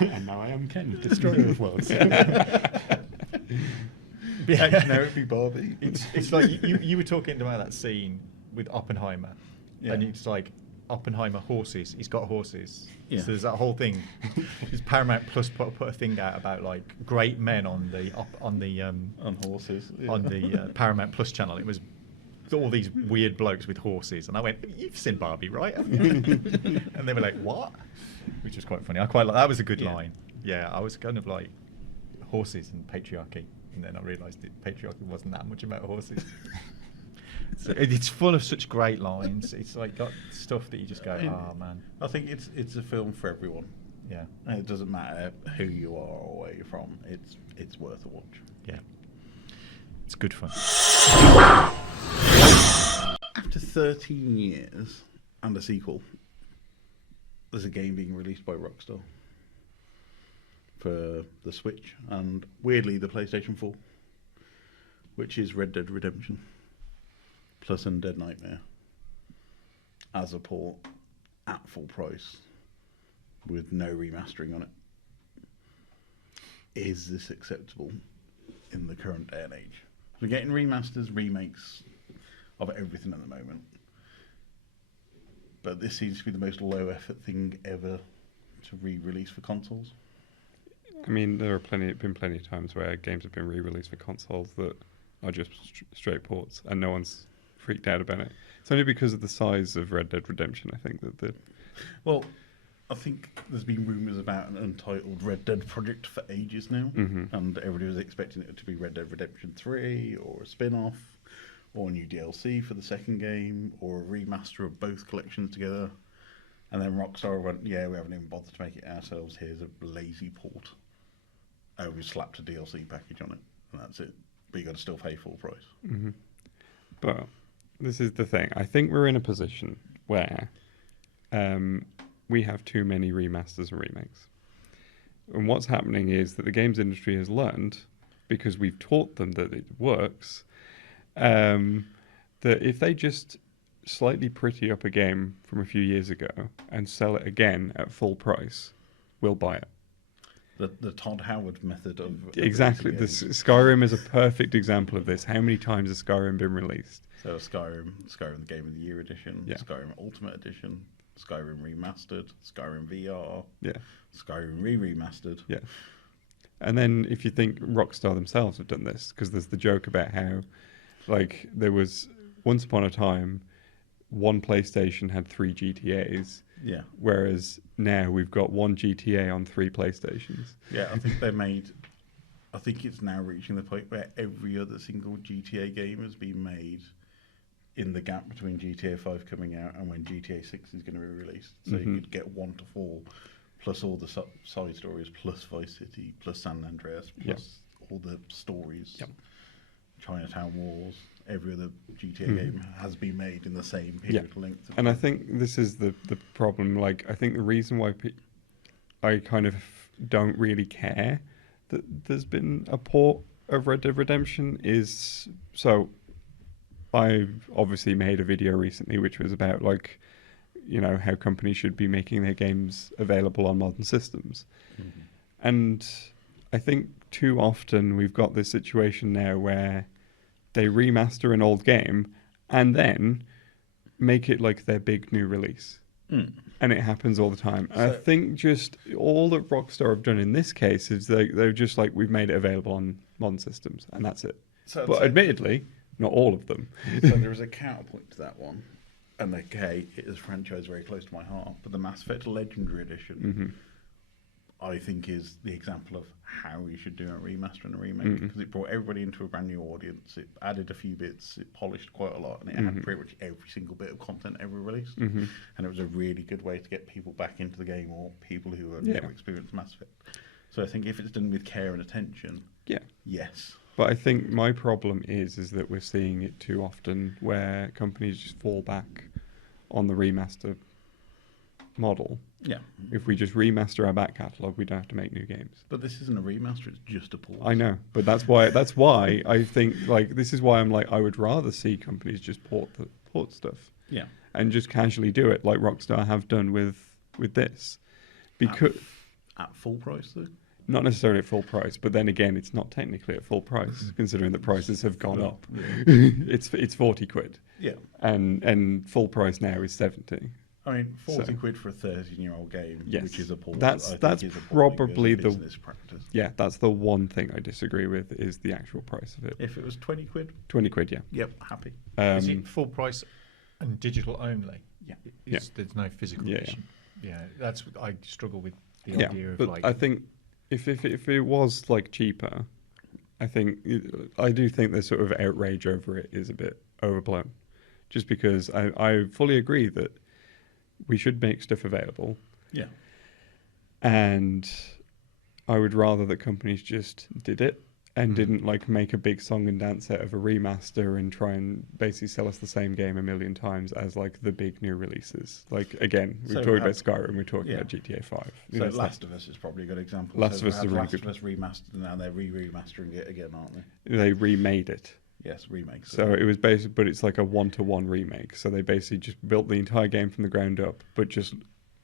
And now I am Ken, destroyer of worlds. Yeah, now it'd be Barbie. It's like you were talking about that scene with Oppenheimer, and it's like Oppenheimer horses. He's got horses. Yeah. So there's that whole thing. Because Paramount Plus put a thing out about like great men on horses on the Paramount Plus channel. It was all these weird blokes with horses, and I went, "You've seen Barbie, right?" And they were like, "What?" Which was quite funny. I quite like that. Was a good line. Yeah, I was kind of like horses and patriarchy, and then I realised that patriarchy wasn't that much about horses. So it's full of such great lines. It's like got stuff that you just go, "Oh man." I think it's a film for everyone. Yeah, and it doesn't matter who you are or where you're from. It's worth a watch. Yeah, it's good fun. After 13 years and a sequel, there's a game being released by Rockstar for the Switch and weirdly the PlayStation 4, which is Red Dead Redemption plus Undead Nightmare as a port at full price with no remastering on it. Is this acceptable in the current day and age? We're getting remasters, remakes of everything at the moment, but this seems to be the most low effort thing ever to re-release for consoles. I mean, there are been plenty of times where games have been re-released for consoles that are just straight ports, and no one's freaked out about it. It's only because of the size of Red Dead Redemption, I think, that Well, I think there's been rumours about an untitled Red Dead project for ages now, and everybody was expecting it to be Red Dead Redemption 3 or a spin-off or new DLC for the second game or a remaster of both collections together. And then Rockstar went, we haven't even bothered to make it ourselves. Here's a lazy port. Oh, we slapped a DLC package on it, and that's it. But you got to still pay full price. Mm-hmm. But this is the thing. I think we're in a position where we have too many remasters and remakes. And what's happening is that the games industry has learned, because we've taught them that it works, that if they just slightly pretty up a game from a few years ago and sell it again at full price, we'll buy it. The Todd Howard method of exactly. Skyrim is a perfect example of this. How many times has Skyrim been released? So Skyrim the Game of the Year edition, Skyrim Ultimate edition, Skyrim Remastered, Skyrim VR, Skyrim remastered. Yeah. And then if you think Rockstar themselves have done this, because there's the joke about how, like, there was once upon a time, one PlayStation had 3 GTAs. Yeah. Whereas now we've got one GTA on 3 PlayStations. Yeah, I think they made I think it's now reaching the point where every other single GTA game has been made in the gap between GTA 5 coming out and when GTA 6 is going to be released. So you could get 1 to 4, plus all the side stories, plus Vice City, plus San Andreas, plus all the stories, Chinatown Wars. Every other GTA game has been made in the same period length. And I think this is the problem. Like, I think the reason why I kind of don't really care that there's been a port of Red Dead Redemption is, so I obviously made a video recently which was about, like, you know, how companies should be making their games available on modern systems. And I think too often we've got this situation now where they remaster an old game and then make it like their big new release. And it happens all the time. And I think just all that Rockstar have done in this case is they're just like, we've made it available on modern systems, and that's it. But admittedly, not all of them. So there is a counterpoint to that one. And okay, it is a franchise very close to my heart, but the Mass Effect Legendary Edition, I think, is the example of how you should do a remaster and a remake, because it brought everybody into a brand new audience. It added a few bits, it polished quite a lot, and it had pretty much every single bit of content ever released. And it was a really good way to get people back into the game, or people who have never experienced Mass Effect. So I think if it's done with care and attention, yes. But I think my problem is that we're seeing it too often where companies just fall back on the remaster model. Yeah. If we just remaster our back catalogue, we don't have to make new games. But this isn't a remaster, it's just a port. I know, but that's why I think, like, this is why I'm like, I would rather see companies just port stuff. Yeah. And just casually do it like Rockstar have done with this. Because at full price though? Not necessarily at full price, but then again, it's not technically at full price, considering the prices have gone up. It's 40 quid. Yeah. And full price now is 70. I mean, 40 quid for a 13-year-old game, which is a port. That's probably the business practice. Yeah, that's the one thing I disagree with is the actual price of it. If it was 20 quid? 20 quid, yeah. Yep, happy. Is it full price and digital only? Yeah. There's no physical edition. Yeah, that's what I struggle with the idea of, but like... I think if it was like cheaper, I do think the sort of outrage over it is a bit overblown. Just because I fully agree that we should make stuff available. Yeah. And I would rather that companies just did it and didn't like make a big song and dance out of a remaster and try and basically sell us the same game a million times as like the big new releases. Like, again, we're talking about Skyrim, we're talking about GTA 5. So Last of Us is probably a good example. Last of Us is a really Last good. of Us remastered, and now they're remastering it again, aren't they? They remade it. Yes, remake. So it was basically, but it's like a 1-to-1 remake. So they basically just built the entire game from the ground up, but just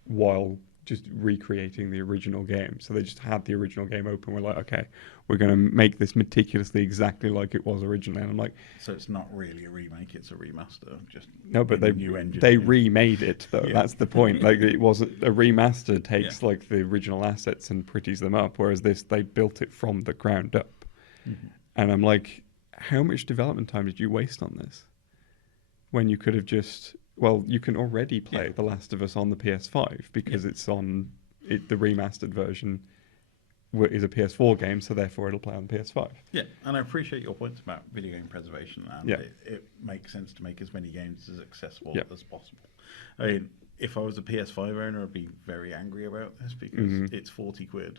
while just recreating the original game. So they just had the original game open. We're like, okay, we're going to make this meticulously exactly like it was originally. And I'm like, so it's not really a remake; it's a remaster. Just no, but they remade it though. That's the point. Like, it wasn't a remaster. Takes like the original assets and pretties them up, whereas this, they built it from the ground up. And I'm like, how much development time did you waste on this? When you could have just, well, you can already play The Last of Us on the PS5 because it's on it. The remastered version is a PS4 game, so therefore it'll play on PS5. Yeah, and I appreciate your points about video game preservation, and it makes sense to make as many games as accessible as possible. I mean, if I was a PS5 owner, I'd be very angry about this because it's 40 quid.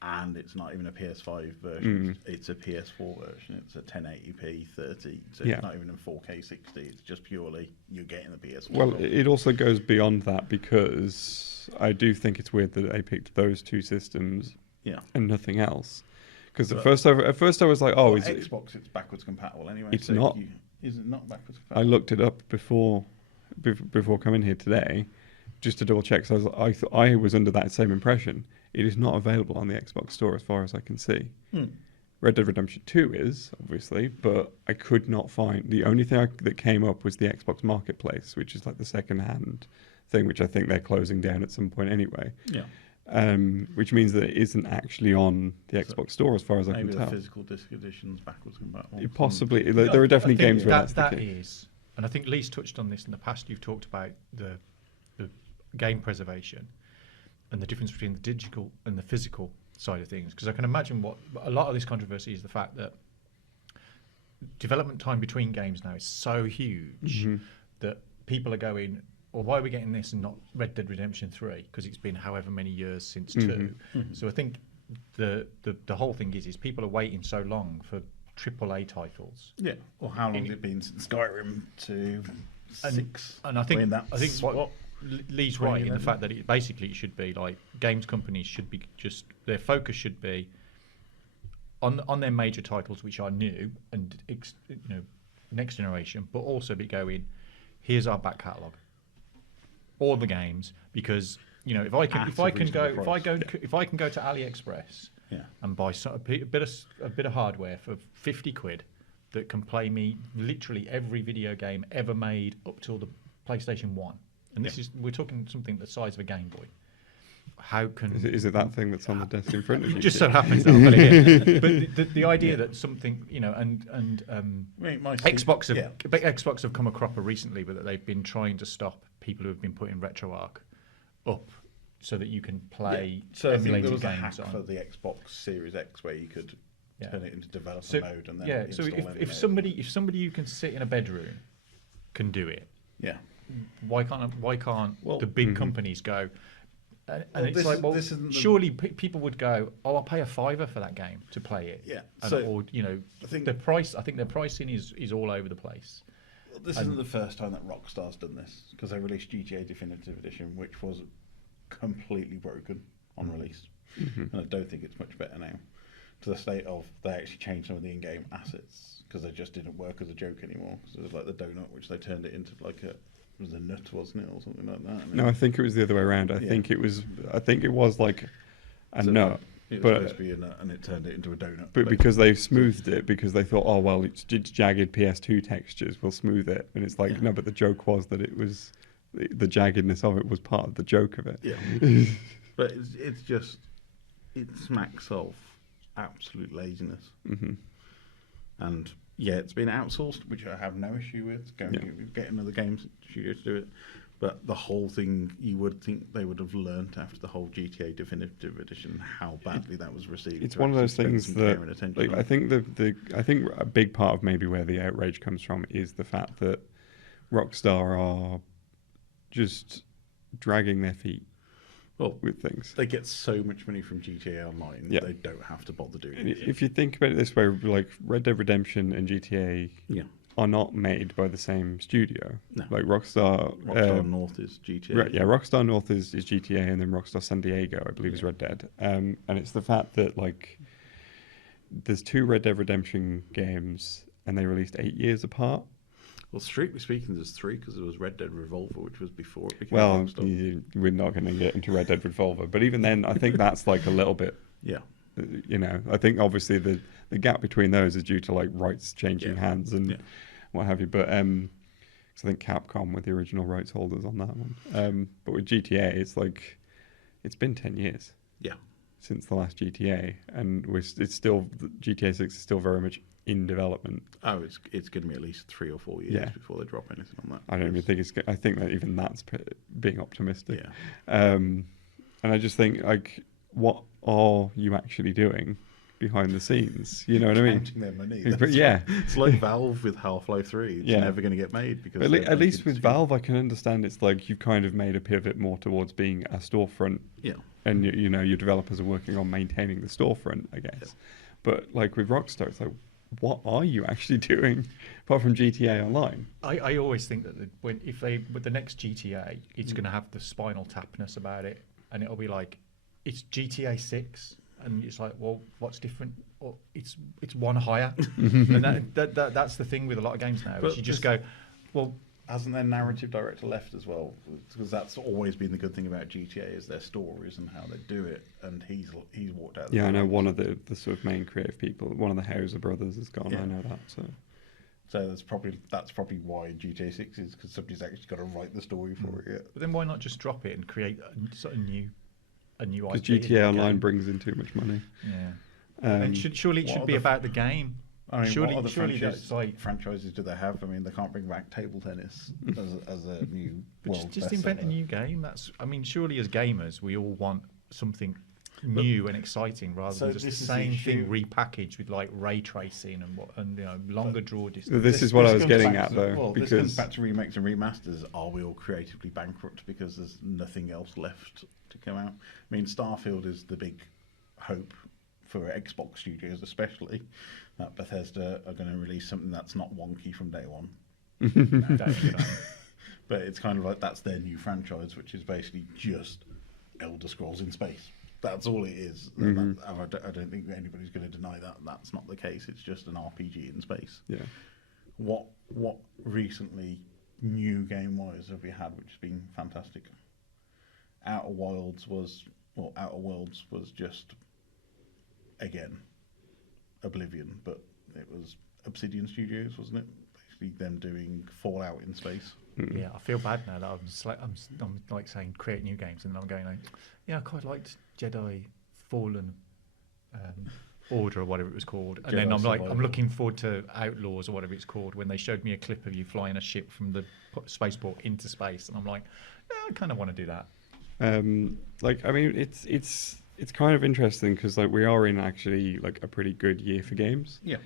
And it's not even a PS5 version, it's a PS4 version. It's a 1080p 30, so it's not even in 4K 60. It's just purely you're getting the PS4. Well, it also goes beyond that because I do think it's weird that they picked those two systems and nothing else. Because at first I was like, oh, is Xbox, it's backwards compatible anyway. It's so not. Is it not backwards compatible? I looked it up before coming here today, just to double check. So I was under that same impression. It is not available on the Xbox Store as far as I can see. Red Dead Redemption 2 is, obviously, but I could not find... The only thing that came up was the Xbox Marketplace, which is like the second-hand thing, which I think they're closing down at some point anyway. Yeah. Which means that it isn't actually on the Xbox Store as far as I can tell. Maybe the physical disc edition's backwards compatible. Possibly. There are definitely games where that's the case. That is, and I think Lee's touched on this in the past. You've talked about the game preservation and the difference between the digital and the physical. side of things, because I can imagine what a lot of this controversy is the fact that development time between games now is so huge that people are going, well, why are we getting this and not Red Dead Redemption 3? Because it's been however many years since 2. So I think the whole thing is people are waiting so long for AAA titles. Yeah. Or how long has it been since Skyrim to 6? And I think what Lee's right in the 2011? fact that it should be like games companies should be just their focus should be on their major titles, which are new and next generation, but also be going, here's our back catalogue, all the games, because if I can go to AliExpress and buy a bit of hardware for 50 quid that can play me literally every video game ever made up till the PlayStation 1, and we're talking something the size of a Game Boy. How can is it that thing that's on the desk in front of you? It just so happens that I've got it here. But the idea that something, Xbox have come a cropper recently, but that they've been trying to stop people who have been putting RetroArch up so that you can play So I think there emulated was a hack games for on. the Xbox Series X where you could turn it into developer So, mode and then so install if somebody who can sit in a bedroom can do it, why can't the big companies go? And it's like, well, surely people would go, oh, I'll pay $5 for that game to play it. Yeah. And, So I think the price. I think their pricing is all over the place. Well, this isn't the first time that Rockstar's done this, because they released GTA Definitive Edition, which was completely broken on release, and I don't think it's much better now. To the state of they actually changed some of the in-game assets because they just didn't work as a joke anymore. So it was like the donut, which they turned it into like it was a nut, wasn't it, or something like that? No, I think it was the other way around. I think it was like a nut. It was but supposed to be a nut, and it turned it into a donut. But because they smoothed it, because they thought, oh well, it's jagged PS2 textures, we'll smooth it, and it's like no, but the joke was that it was the jaggedness of it was part of the joke of it. Yeah, but it's just it smacks of absolute laziness, and it's been outsourced, which I have no issue with. Getting other games studio to do it. But the whole thing, you would think they would have learnt after the whole GTA Definitive Edition how badly that was received. It's one of those things that I think I think a big part of maybe where the outrage comes from is the fact that Rockstar are just dragging their feet with things. They get so much money from GTA Online, they don't have to bother doing it. If you think about it this way, like Red Dead Redemption and GTA are not made by the same studio. No. Like Rockstar North is GTA. Rockstar North is GTA, and then Rockstar San Diego, I believe, is Red Dead. And it's the fact that like there's 2 Red Dead Redemption games, and they released 8 years apart. Well, strictly speaking, there's 3 because there was Red Dead Revolver, which was before it became Rockstar. We're not going to get into Red Dead Revolver, but even then, I think that's like a little bit. I think obviously the gap between those is due to like rights changing hands and what have you. But I think Capcom were the original rights holders on that one. But with GTA, it's like it's been 10 years. Since the last GTA, and it's still GTA 6 is still very much in development. Oh, it's going to be at least 3 or 4 years before they drop anything on that. I don't even think I think that even that's being optimistic. And I just think like, what are you actually doing behind the scenes? You know what I mean? Counting their money. It's like Valve with Half-Life 3. It's never going to get made because. But at least with Valve, I can understand it's like you've kind of made a pivot more towards being a storefront. And your developers are working on maintaining the storefront, I guess. But like with Rockstar, it's like, what are you actually doing apart from GTA Online? I always think that with the next GTA, it's going to have the Spinal Tapness about it, and it'll be like, it's GTA 6, and it's like, well, what's different? Or it's one higher, and that's the thing with a lot of games now. But you just go, well. Hasn't their narrative director left as well? Because that's always been the good thing about GTA is their stories and how they do it. And he's walked out. I know one of the sort of main creative people, one of the Hauser brothers, has gone. I know that. So that's probably why GTA 6 is, because somebody's actually got to write the story for it. But then why not just drop it and create a sort of new IP? Because GTA Online brings in too much money. And surely it should be about the game. I mean, surely what other that's like franchises do they have? I mean, they can't bring back table tennis as a new world. Just invent a new game. Surely as gamers we all want something new and exciting rather So than just the this is the same thing issue. repackaged with like ray tracing and longer draw distance. This is what I was comes getting back at, to- though, Well, this because comes back to remakes and remasters. Are we all creatively bankrupt because there's nothing else left to come out? I mean, Starfield is the big hope for Xbox studios, especially that Bethesda are going to release something that's not wonky from day one. But it's kind of like that's their new franchise, which is basically just Elder Scrolls in space. That's all it is. I don't think anybody's going to deny that. That's not the case. It's just an RPG in space. yeah. What recently new game-wise have we had, which has been fantastic? Outer Worlds was just again Oblivion, but it was Obsidian Studios, wasn't it? Basically, them doing Fallout in space. Yeah, I feel bad now that I'm like saying create new games, and then I'm going like, yeah, I quite liked Jedi Fallen Order or whatever it was called, and Jedi then I'm Survivor. looking forward to Outlaws or whatever it's called when they showed me a clip of you flying a ship from the spaceport into space, and I'm like, yeah, I kind of want to do that. Like, I mean, it's kind of interesting because like we are in actually like a pretty good year for games. Yeah.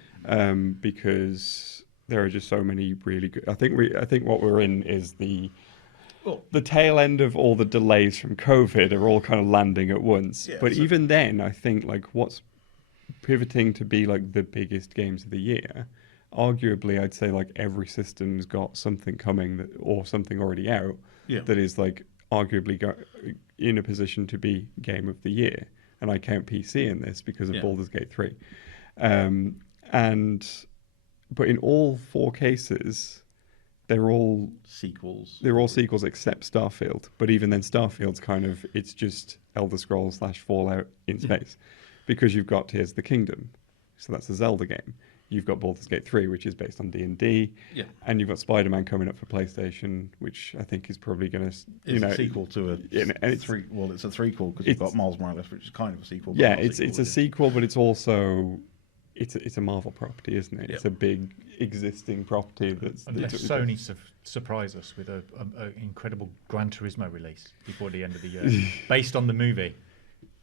Because there are just so many really good. I think what we're in is the tail end of all the delays from COVID are all kind of landing at once. Yeah, but so- even then, I think like what's pivoting to be like the biggest games of the year, arguably, I'd say like every system's got something coming that or something already out Yeah. that is like arguably in a position to be game of the year. And I count PC in this because of Yeah. Baldur's Gate 3. But in all four cases, they're all Sequels. sequels except Starfield. But even then, Starfield's kind of, it's just Elder Scrolls / Fallout in space. Because you've got Tears of the Kingdom, so that's a Zelda game. You've got Baldur's Gate 3, which is based on D&D. Yeah. And you've got Spider-Man coming up for PlayStation, which I think is probably going to, It's a sequel to a and it's- three. Well, it's a threequel because you've got it's- Miles Morales, which is kind of a sequel. but yeah, not a it's a yeah. sequel, but it's also it's a Marvel property, isn't it? Yeah. It's a big existing property that's Unless Sony surprise us with a incredible Gran Turismo release before the end of the year, based on the movie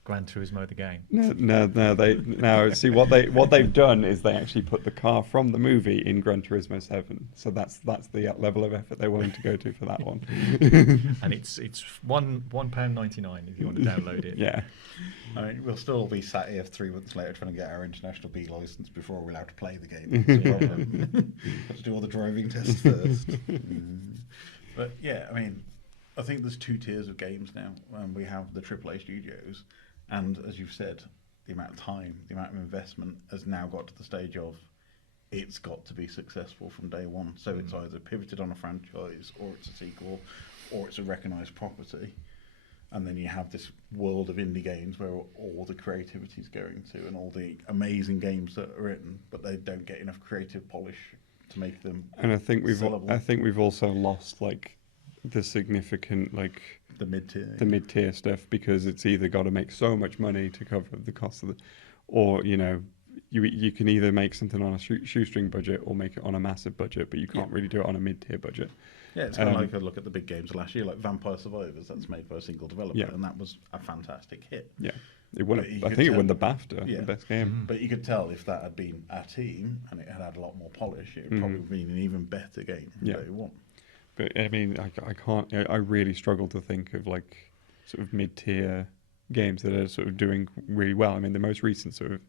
Gran Turismo the game. No. See what they've done is they actually put the car from the movie in Gran Turismo 7. So that's the level of effort they're willing to go to for that one. And it's £1.99 if you want to download it. Yeah. I mean, we'll still be sat here 3 months later trying to get our international B license before we're allowed to play the game. That's a problem. Have to do all the driving tests first. But yeah, I mean, I think there's 2 tiers of games now. We have the AAA studios, and as you've said, the amount of time, the amount of investment has now got to the stage of it's got to be successful from day one. So it's either pivoted on a franchise, or it's a sequel, or it's a recognised property. And then you have this world of indie games where all the creativity is going to, and all the amazing games that are written, but they don't get enough creative polish to make them. And I think sellable. we've also lost like the significant like The mid-tier. the mid-tier stuff because it's either got to make so much money to cover the cost of or you can either make something on a shoestring budget or make it on a massive budget, but you can't really do it on a mid-tier budget. Yeah, it's kind of like a look at the big games last year, like Vampire Survivors, that's made by a single developer, and that was a fantastic hit. Yeah, it won. But you I could think it tell- won the BAFTA, Yeah. the best game. But you could tell if that had been a team and it had a lot more polish, it would probably been an even better game from Yeah. day one. But I mean, I can't. I really struggle to think of like sort of mid-tier games that are sort of doing really well. I mean, the most recent sort of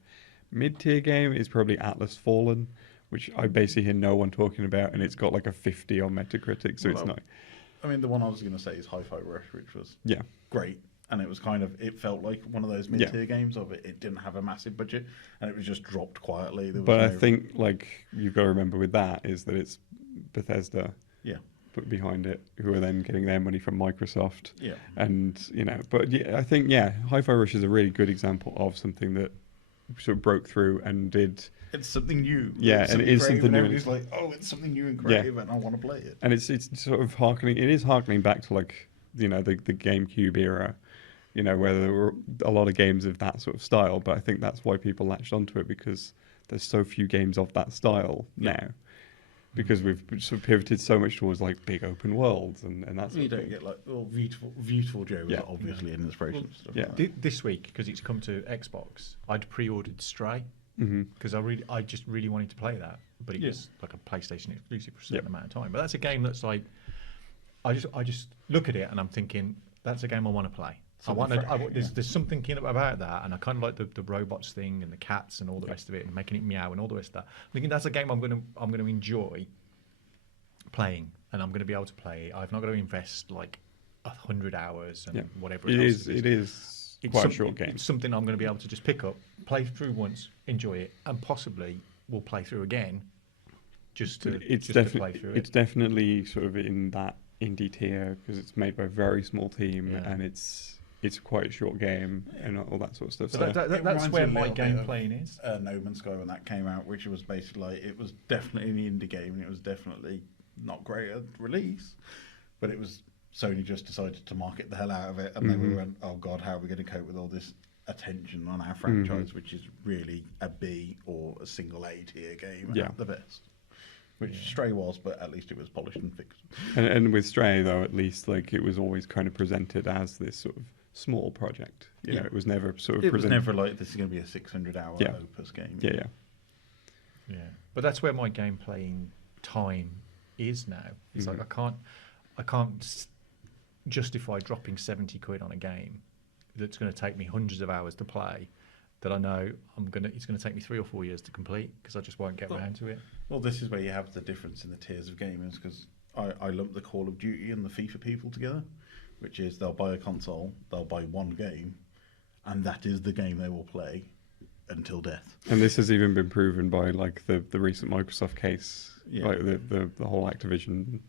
mid-tier game is probably Atlas Fallen, which I basically hear no one talking about, and it's got like a 50 on Metacritic, so it's Well, not. I mean, the one I was going to say is HiFi Rush, which was Yeah, great. And it was kind of, it felt like one of those mid-tier games of it. It didn't have a massive budget, and it was just dropped quietly. There was but I no- think like you've got to remember with that is that it's Bethesda Yeah. put behind it, who are then getting their money from Microsoft. Yeah. And but yeah, I think HiFi Rush is a really good example of something that sort of broke through and did. It's something new. Yeah, It's and it is creative, something new. Everybody's like, oh, it's something new and creative, and I want to play it. And it's sort of harkening. It is harkening back to like the GameCube era, where there were a lot of games of that sort of style. But I think that's why people latched onto it because there's so few games of that style now. because we've sort of pivoted so much towards like big open worlds and that's You don't get like Beautiful Joe is Yeah. obviously an inspiration. and stuff yeah. like that. This week, because it's come to Xbox, I'd pre-ordered Stray because I just really wanted to play that, but it was like a PlayStation exclusive for a certain amount of time. But that's a game that's like, I just look at it and I'm thinking that's a game I want to play. There's something about that, and I kind of like the robots thing and the cats and all the rest of it, and making it meow and all the rest of that. I'm thinking that's a game I'm gonna enjoy playing, and I'm going to be able to play. I've not got to invest like 100 hours and whatever. It is quite a short game. It's something I'm going to be able to just pick up, play through once, enjoy it, and possibly will play through again. To play through it. It's definitely sort of in that indie tier because it's made by a very small team and it's quite a short game and all that sort of stuff. So that's where my game playing is. No Man's Sky when that came out, which was basically like, it was definitely an indie game and it was definitely not great at release, but it was Sony just decided to market the hell out of it, and then we went, oh god, how are we going to cope with all this attention on our franchise, which is really a B or a single A tier game at the best. Which Stray was, but at least it was polished and fixed. And with Stray, though, at least like it was always kind of presented as this sort of small project. You know, it was never sort of. It was never like this is going to be a 600-hour opus game. Yeah. But that's where my game playing time is now. It's like I can't justify dropping 70 quid on a game that's going to take me hundreds of hours to play. That I know it's going to take me 3 or 4 years to complete because I just won't get around to it. Well, this is where you have the difference in the tiers of gamers, because I lump the Call of Duty and the FIFA people together, which is they'll buy a console, they'll buy one game, and that is the game they will play until death. And this has even been proven by like the recent Microsoft case, like the whole Activision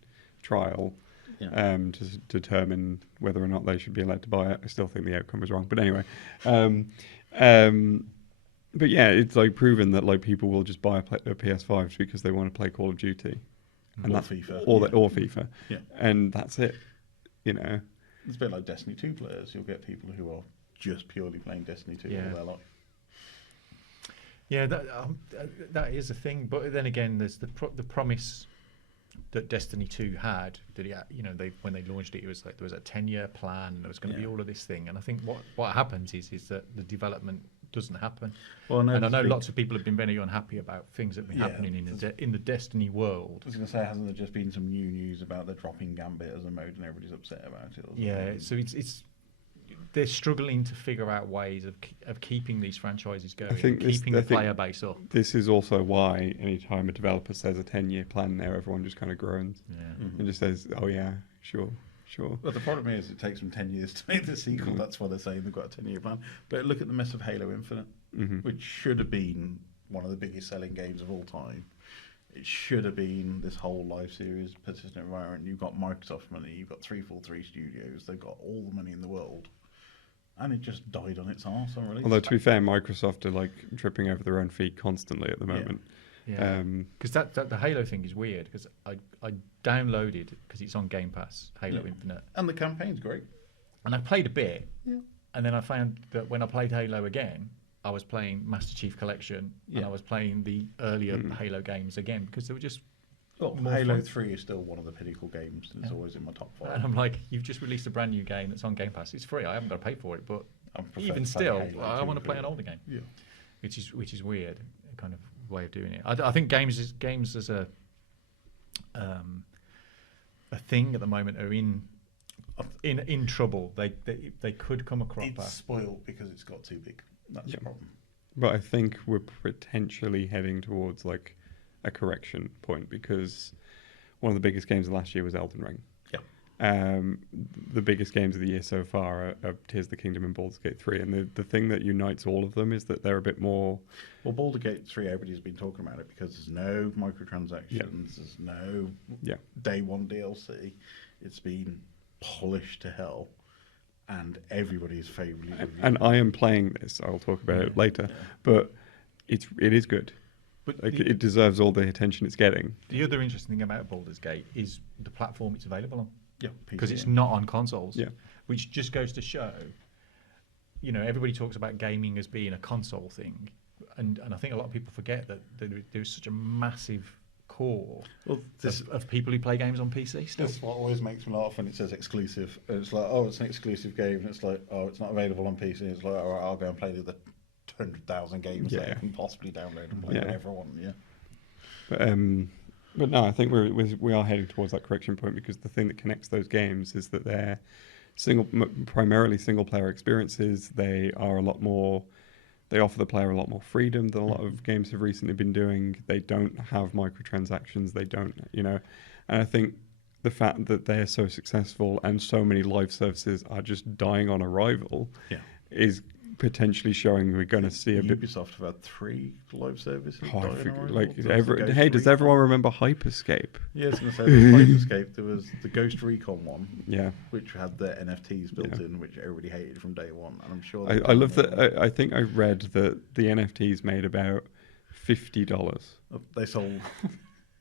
trial. To determine whether or not they should be allowed to buy it. I still think the outcome was wrong, but anyway. But yeah, it's like proven that like people will just buy a PS5 because they want to play Call of Duty, and that's FIFA, or FIFA, and that's it. You know, it's a bit like Destiny 2 players. You'll get people who are just purely playing Destiny 2 all their life. Yeah, that is a thing. But then again, there's the promise that Destiny 2 had, that when they launched it, it was like there was a 10-year plan, and there was going to be all of this thing. And I think what happens is that the development doesn't happen. Well, no, and I know lots of people have been very unhappy about things that have been happening in the Destiny world. I was going to say, hasn't there just been some new news about the dropping Gambit as a mode, and everybody's upset about it? Yeah, so it's they're struggling to figure out ways of keeping these franchises going, keeping the player base up. This is also why anytime a developer says a 10-year plan there, everyone just kind of groans and just says, oh yeah, sure. Well, the problem is it takes them 10 years to make the sequel. That's why they're saying they've got a 10-year plan. But look at the mess of Halo Infinite, which should have been one of the biggest selling games of all time. It should have been this whole live series, persistent environment. You've got Microsoft money, you've got 343 studios, they've got all the money in the world. And it just died on its arse on release. Although, to be fair, Microsoft are like tripping over their own feet constantly at the moment. Yeah, because the Halo thing is weird, because I downloaded, because it's on Game Pass, Halo Infinite. And the campaign's great. And I played a bit, and then I found that when I played Halo again, I was playing Master Chief Collection, and I was playing the earlier Halo games again, because they were just Halo 3 is still one of the pinnacle games, and it's always in my top 5. And I'm like, you've just released a brand new game that's on Game Pass. It's free. I haven't got to pay for it, but even still, I want to play an older game. Yeah, which is weird, kind of way of doing it. I think games as a thing at the moment are in trouble. They could come a cropper. It's spoiled because it's got too big. That's the problem. But I think we're potentially heading towards like a correction point, because one of the biggest games of last year was Elden Ring. The biggest games of the year so far are Tears of the Kingdom and Baldurs Gate 3, and the thing that unites all of them is that they're a bit more... Well, Baldur's Gate 3, everybody's been talking about it because there's no microtransactions, there's no day one DLC. It's been polished to hell, and everybody's favourably reviewed. And I am playing this, I'll talk about it later, but it is good. But it deserves all the attention it's getting. The other interesting thing about Baldur's Gate is the platform it's available on. Yeah, because it's not on consoles. Yeah, which just goes to show, everybody talks about gaming as being a console thing, and I think a lot of people forget that there's such a massive core Well, this of people who play games on PC still. That's what always makes me laugh when it says exclusive. It's like, oh, it's an exclusive game, and it's like, oh, it's not available on PC. It's like, all right, I'll go and play the other 200,000 games that I can possibly download and play whenever I want. Yeah. But no, I think we are heading towards that correction point, because the thing that connects those games is that they're primarily single player experiences. They are a lot more. They offer the player a lot more freedom than a lot of games have recently been doing. They don't have microtransactions. They don't, and I think the fact that they're so successful and so many live services are just dying on arrival is potentially showing we're going to see a bit. Ubisoft have had 3 live services. Does everyone remember Hyperscape? Yeah, I was going to say there was Hyperscape. There was the Ghost Recon one, which had the NFTs built in, which everybody hated from day one. And I'm sure I love that. I think I read that the NFTs made about $50.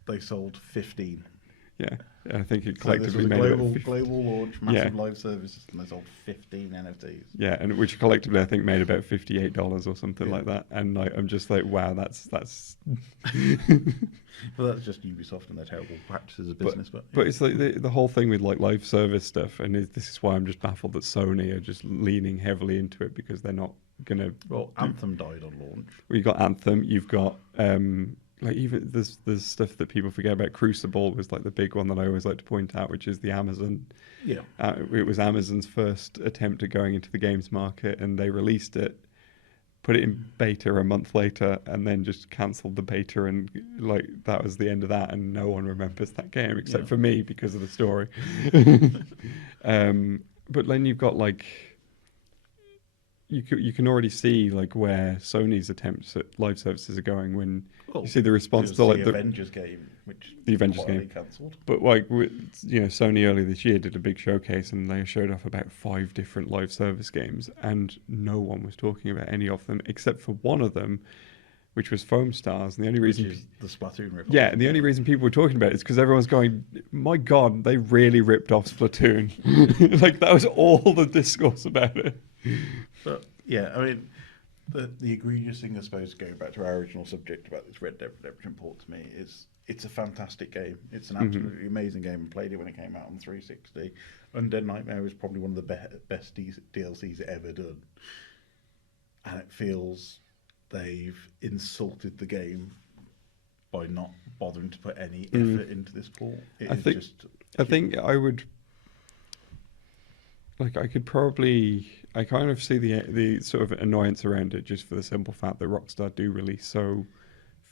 They sold 15. Yeah, I think it So this collectively was a made global launch, massive live services, and they sold 15 NFTs. Yeah, and which collectively I think made about $58 or something like that. And I'm just like, wow, that's. Well, that's just Ubisoft and their terrible practices of business. But it's like the whole thing with like live service stuff, and this is why I'm just baffled that Sony are just leaning heavily into it, because they're not gonna. Well, Anthem died on launch. Well, you got Anthem, you've got. Like even there's stuff that people forget about. Crucible was like the big one that I always like to point out, which is the Amazon. Yeah. It was Amazon's first attempt at going into the games market, and they released it, put it in beta a month later, and then just cancelled the beta, and like that was the end of that, and no one remembers that game except for me because of the story. But then you've got like. You can already see like where Sony's attempts at live services are going when you see the response to like the Avengers game, which the Avengers game cancelled. But like Sony earlier this year did a big showcase, and they showed off about 5 different live service games, and no one was talking about any of them except for one of them, which was Foam Stars. And the only reason which is the Splatoon rip. Yeah, and the only reason people were talking about it is because everyone's going, my God, they really ripped off Splatoon. Like that was all the discourse about it. But yeah, I mean, the egregious thing, I suppose, going back to our original subject about this Red Dead Redemption port to me is it's a fantastic game. It's an absolutely amazing game. I played it when it came out on 360. Undead Nightmare is probably one of the best DLCs ever done. And it feels they've insulted the game by not bothering to put any effort into this port. I think I would... Like I kind of see the sort of annoyance around it, just for the simple fact that Rockstar do release so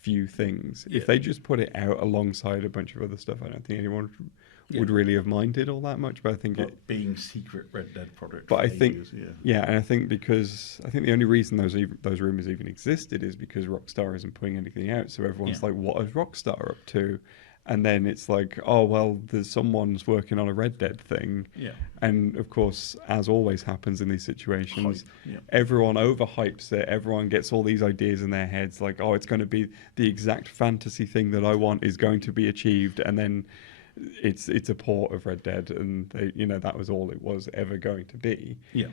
few things. If they just put it out alongside a bunch of other stuff, I don't think anyone would really have minded all that much. But I think being secret Red Dead product. But I think and I think because the only reason those rumors even existed is because Rockstar isn't putting anything out. So everyone's like, what is Rockstar up to? And then it's like, oh, well, there's someone's working on a Red Dead thing. Yeah. And, of course, as always happens in these situations, everyone overhypes it. Everyone gets all these ideas in their heads like, oh, it's going to be the exact fantasy thing that I want is going to be achieved. And then it's a port of Red Dead, and that was all it was ever going to be. Yeah.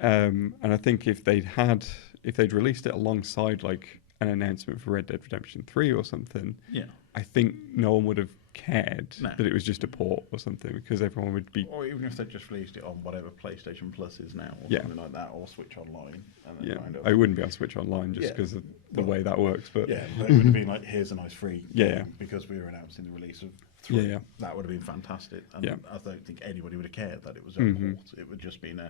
And I think if they'd released it alongside, like, an announcement for Red Dead Redemption 3 or something, I think no one would have cared that it was just a port or something, because everyone would be... Or even if they just released it on whatever PlayStation Plus is now, or something like that, or Switch Online. And then kind of... I wouldn't be on Switch Online just because of the way that works, but... Yeah, but it would have been like, here's a nice free game, because we were announcing the release of 3. That would have been fantastic. And I don't think anybody would have cared that it was a port. It would just been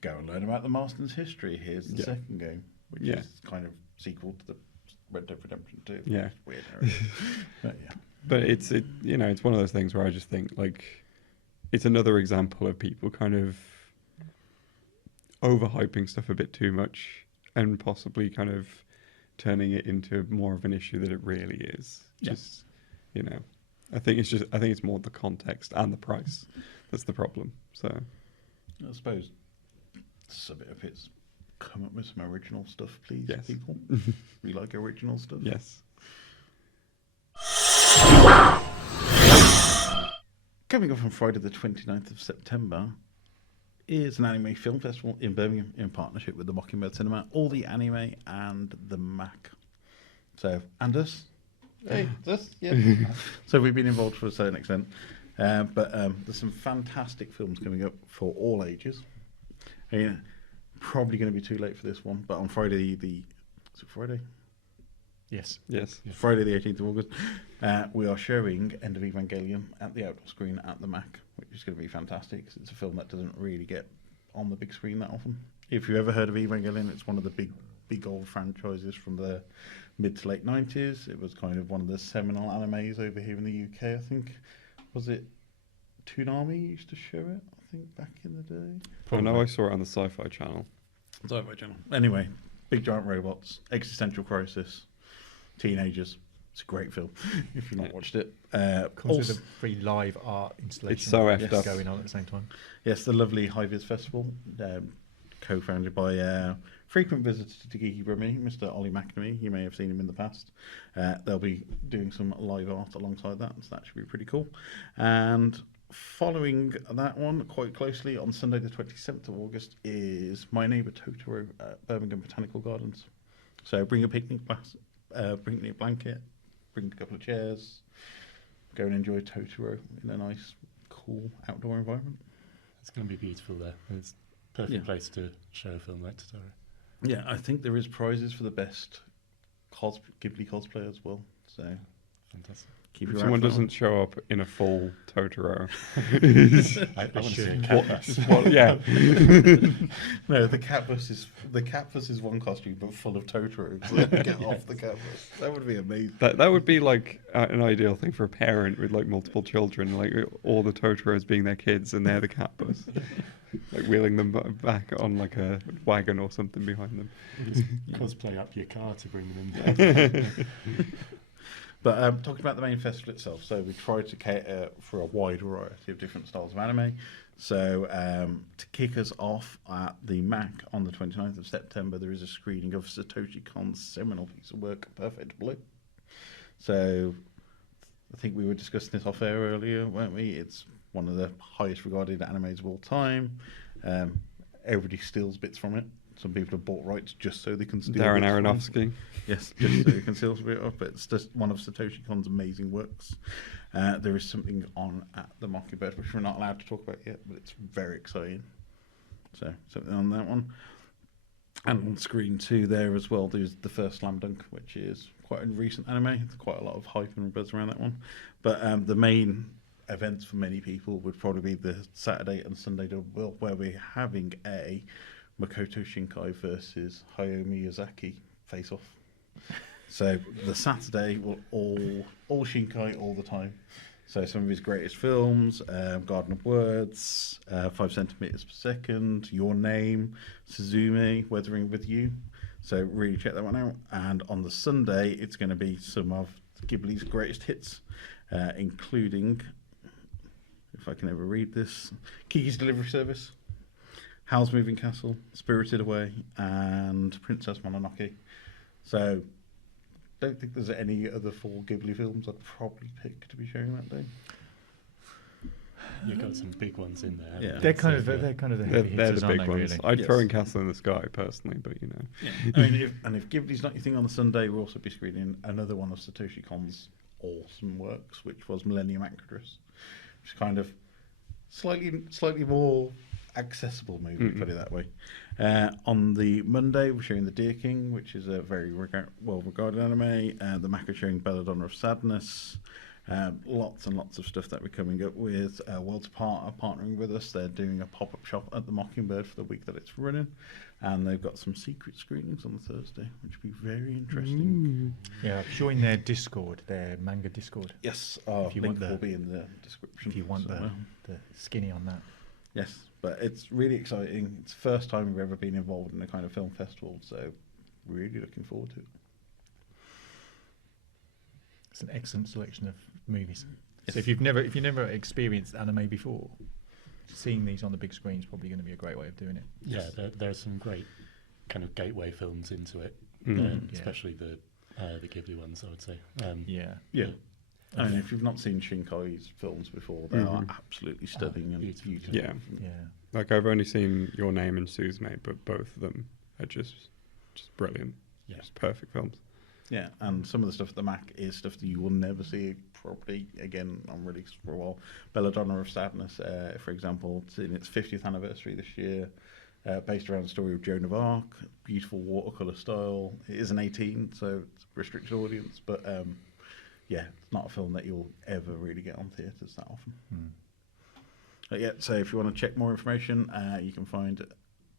go and learn about the Marston's history. Here's the second game, which is kind of sequel to the Red Dead Redemption 2. Yeah. It's weird. But it's one of those things where I just think like it's another example of people kind of overhyping stuff a bit too much and possibly kind of turning it into more of an issue than it really is. Just I think it's more the context and the price that's the problem. So I suppose some of it's come up with some original stuff, please, people. We like original stuff. Yes. Coming up on Friday the 29th of September is an anime film festival in Birmingham in partnership with the Mockingbird Cinema, all the anime and the Mac. So, Anders, Hey, yeah. So we've been involved to a certain extent, but there's some fantastic films coming up for all ages. I mean, probably going to be too late for this one, but on Friday is it Friday? Yes. Yes. Friday the 18th of August, we are showing End of Evangelion at the outdoor screen at the Mac, which is going to be fantastic. 'Cause it's a film that doesn't really get on the big screen that often. If you've ever heard of Evangelion, it's one of the big old franchises from the mid to late 90s. It was kind of one of the seminal animes over here in the UK, I think. Was it Toonami used to show it, I think, back in the day? I know I saw it on the Sci-Fi Channel. Sci-Fi Channel. Anyway, big giant robots, existential crisis, teenagers. It's a great film if you've not watched it. Comes Also, with a free live art installation. It's so effed up. going on at the same time. yes, the lovely HiFi Festival, co-founded by frequent visitor to Geeky Brummy, Mr. Ollie McNamee. You may have seen him in the past. They'll be doing some live art alongside that, so that should be pretty cool. And following that one quite closely on Sunday the 27th of August is My Neighbour Totoro at Birmingham Botanical Gardens. So bring a picnic blanket, bring a couple of chairs, go and enjoy Totoro in a nice, cool outdoor environment. It's going to be beautiful there. It's a perfect place to show a film like Totoro. Yeah, I think there is prizes for the best Ghibli cosplay as well. So Fantastic. keep If your someone eye out for doesn't show up in a full Totoro, I want to see a should. cat bus. well, yeah, No, the cat bus is one costume but full of Totoro. So get off the cat bus. That would be amazing. that would be like an ideal thing for a parent with like multiple children, like all the Totoros being their kids and they're the cat bus, like wheeling them back on like a wagon or something behind them. Just cosplay up your car to bring them in. But talking about the main festival itself, so we tried to cater for a wide variety of different styles of anime. So to kick us off at the Mac on the 29th of September, there is a screening of Satoshi Kon's seminal piece of work, Perfect Blue. So I think we were discussing this off air earlier, weren't we? It's one of the highest regarded animes of all time. Everybody steals bits from it. Some people have bought rights just so they can steal Darren bits from it. Aronofsky. Yes, just so you can see a bit of, but it's just one of Satoshi Kon's amazing works. There is something on at the Mockingbird, which we're not allowed to talk about yet, but it's very exciting. So, something on that one. And on screen too there as well, there's the first Slam Dunk, which is quite a recent anime. There's quite a lot of hype and buzz around that one. But the main events for many people would probably be the Saturday and Sunday double, where we're having a Makoto Shinkai versus Hayao Miyazaki face-off. So the Saturday will all Shinkai all the time. So some of his greatest films, Garden of Words, 5 centimeters per second, Your Name, Suzume, Weathering with You. So really check that one out. And on the Sunday, it's going to be some of Ghibli's greatest hits, including, if I can ever read this, Kiki's Delivery Service, Howl's Moving Castle, Spirited Away, and Princess Mononoke. So, don't think there's any other 4 Ghibli films I'd probably pick to be showing that day. You've got some big ones in there. Yeah. They're kind of So, the They're, heavy they're hitters, the aren't big they, ones. really? I'd throw Yes. in Castle in the Sky personally, but you know. I mean, if Ghibli's not your thing on the Sunday, we'll also be screening another one of Satoshi Kon's awesome works, which was Millennium Actress, which is kind of slightly more accessible movie, put it that way. On the Monday, we're showing The Deer King, which is a very well-regarded anime. The Mac are showing Belladonna of Sadness. Lots and lots of stuff that we're coming up with. Worlds Apart are partnering with us. They're doing a pop-up shop at the Mockingbird for the week that it's running. And they've got some secret screenings on the Thursday, which will be very interesting. Yeah, join their Discord, their manga Discord. Yes, our If you link want will the- be in the description. If you want somewhere. the skinny on that. Yes, but it's really exciting. It's the first time we've ever been involved in a kind of film festival, so really looking forward to it. It's an excellent selection of movies. Yes. So if you've never experienced anime before, seeing these on the big screen is probably going to be a great way of doing it. Yeah, there are some great kind of gateway films into it, Mm. Yeah. especially the Ghibli ones, I would say. Yeah. Yeah. I mean, if you've not seen Shinkai's films before, they are absolutely stunning and beautiful. beautiful. Yeah. Yeah. Like I've only seen Your Name and Suzume, but both of them are just brilliant. Yeah. Just perfect films. Yeah, and some of the stuff at the Mac is stuff that you will never see properly again on release for a while. Belladonna of Sadness, for example, it's in its 50th anniversary this year, based around the story of Joan of Arc, beautiful watercolour style. It is an 18, so it's a restricted audience, but yeah, it's not a film that you'll ever really get on theatres that often. But yeah, so if you want to check more information, you can find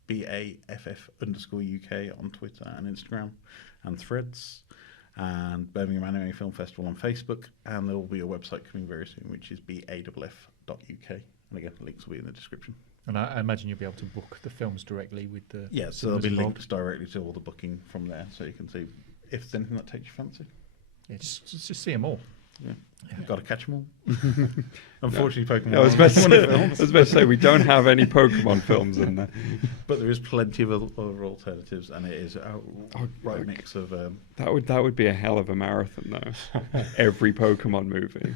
BAFF_UK on Twitter and Instagram and Threads, and Birmingham Anime Film Festival on Facebook, and there will be a website coming very soon, which is baff.uk. And again, links will be in the description. And I imagine you'll be able to book the films directly with the... Yeah, so there'll be links directly to all the booking from there, so you can see if there's anything that takes your fancy. Yeah, just see them all. Yeah. You've got to catch them all. Unfortunately, Pokemon. I was about to say we don't have any Pokemon films in there, but there is plenty of other alternatives, and it is a right mix of. That would be a hell of a marathon, though. Every Pokemon movie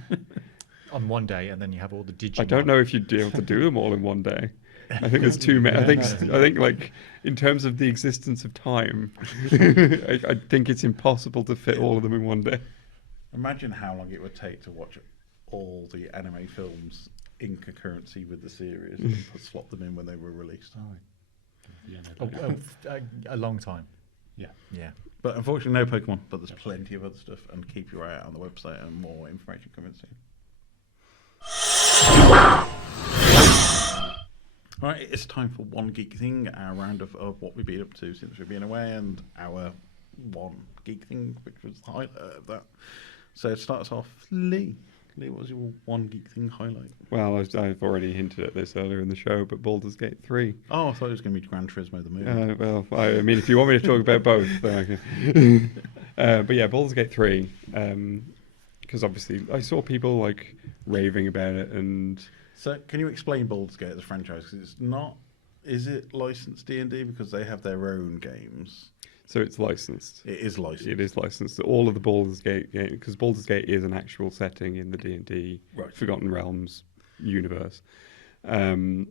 on one day, and then you have all the Digimon. I don't know if you'd be able to do them all in one day. I think there's too many. I think like in terms of the existence of time, I think it's impossible to fit all of them in one day. Imagine how long it would take to watch all the anime films in concurrency with the series and slot them in when they were released. A long time. Yeah. But unfortunately, no Pokemon. But there's plenty of other stuff, and keep your eye out on the website, and more information coming soon. All right, it's time for One Geek Thing, our roundup of what we've been up to since we've been away, and our One Geek Thing, which was the highlight of that. So it starts off, Lee. Lee, what was your One Geek Thing highlight? Well, I've already hinted at this earlier in the show, but Baldurs Gate 3. Oh, I thought it was going to be Gran Turismo the movie. Well, I mean, if you want me to talk about both, then I can. But yeah, Baldurs Gate 3, because obviously I saw people like raving about it, and... So can you explain Baldurs Gate as a franchise? Because it's not... Is it licensed D&D? Because they have their own games. So it's licensed. It is licensed. It is licensed. All of the Baldurs Gate games, because Baldurs Gate is an actual setting in the D&D Forgotten Realms universe. And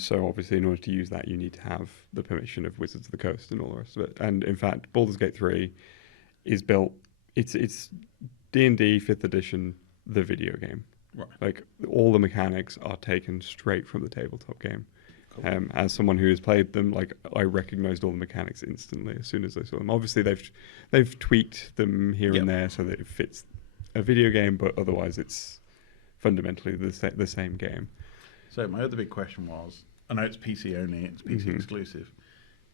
so obviously in order to use that, you need to have the permission of Wizards of the Coast and all the rest of it. And in fact, Baldurs Gate 3 is built... It's D&D 5th edition, the video game. Right. Like, all the mechanics are taken straight from the tabletop game. Cool. As someone who has played them, like, I recognised all the mechanics instantly as soon as I saw them. Obviously, they've tweaked them here and there so that it fits a video game, but otherwise it's fundamentally the same game. So my other big question was, I know it's PC only, it's PC exclusive.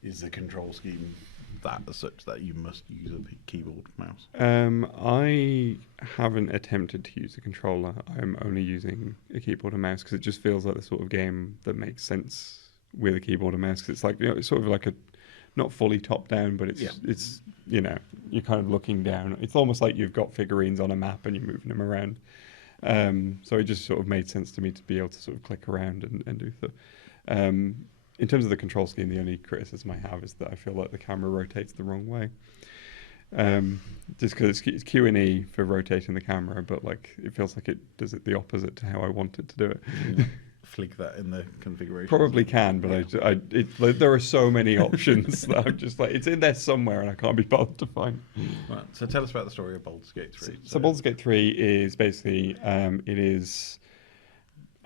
Is the control scheme that as such that you must use a keyboard mouse? I haven't attempted to use a controller. I'm only using a keyboard and mouse because it just feels like the sort of game that makes sense with a keyboard and mouse. Because it's like, you know, it's sort of like a not fully top down, but it's you know, you're kind of looking down. It's almost like you've got figurines on a map and you're moving them around. So it just sort of made sense to me to be able to sort of click around and do stuff. In terms of the control scheme, the only criticism I have is that I feel like the camera rotates the wrong way. Just because it's Q and E for rotating the camera, but like it feels like it does it the opposite to how I want it to do it. Flick that in the configuration. Probably can, but like, there are so many options that I'm just like, it's in there somewhere and I can't be bothered to find. Right, so tell us about the story of Baldurs Gate 3. So Baldurs Gate 3 is basically, it is,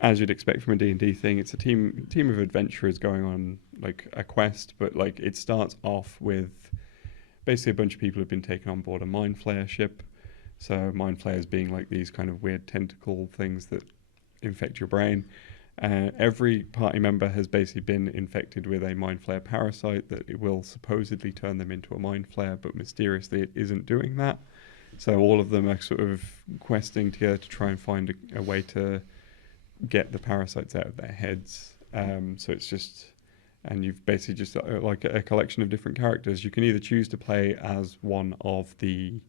as you'd expect from a D&D thing, it's a team of adventurers going on like a quest, but like it starts off with basically a bunch of people who've been taken on board a mind flayer ship. So mind flayers being like these kind of weird tentacle things that infect your brain. Every party member has basically been infected with a mind flayer parasite that it will supposedly turn them into a mind flayer, but mysteriously it isn't doing that. So all of them are sort of questing together to try and find a way to get the parasites out of their heads. So it's just, and you've basically just like a collection of different characters. You can either choose to play as one of the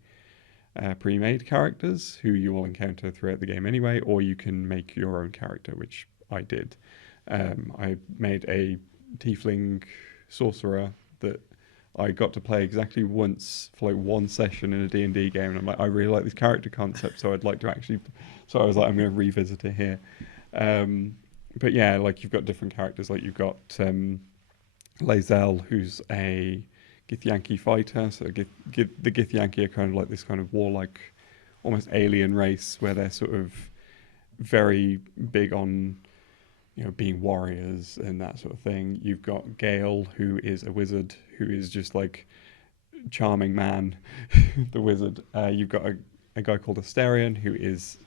pre-made characters who you will encounter throughout the game anyway, or you can make your own character, which I did. I made a tiefling sorcerer that I got to play exactly once for like one session in a D&D game, and I'm like, I really like this character concept, so I'd like to actually, so I was like, I'm going to revisit it here. But yeah, like you've got different characters, like you've got Lae'zel, who's a Githyanki fighter. So the Githyanki are kind of like this kind of warlike, almost alien race where they're sort of very big on, being warriors and that sort of thing. You've got Gale, who is a wizard, who is just like charming man, the wizard. You've got a guy called Asterion, who is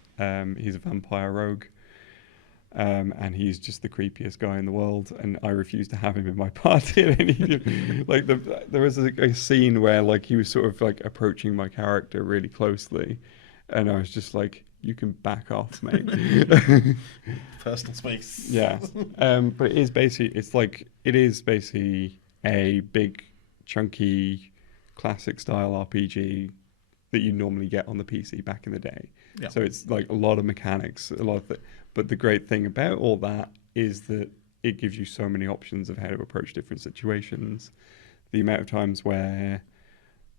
he's a vampire rogue. And he's just the creepiest guy in the world, and I refuse to have him in my party at any. Like there was a scene where like he was sort of like approaching my character really closely, and I was just like, "You can back off, mate." Personal space. Yeah, but it is basically a big, chunky, classic style RPG that you normally get on the PC back in the day. Yeah. So it's like a lot of mechanics, but the great thing about all that is that it gives you so many options of how to approach different situations. The amount of times where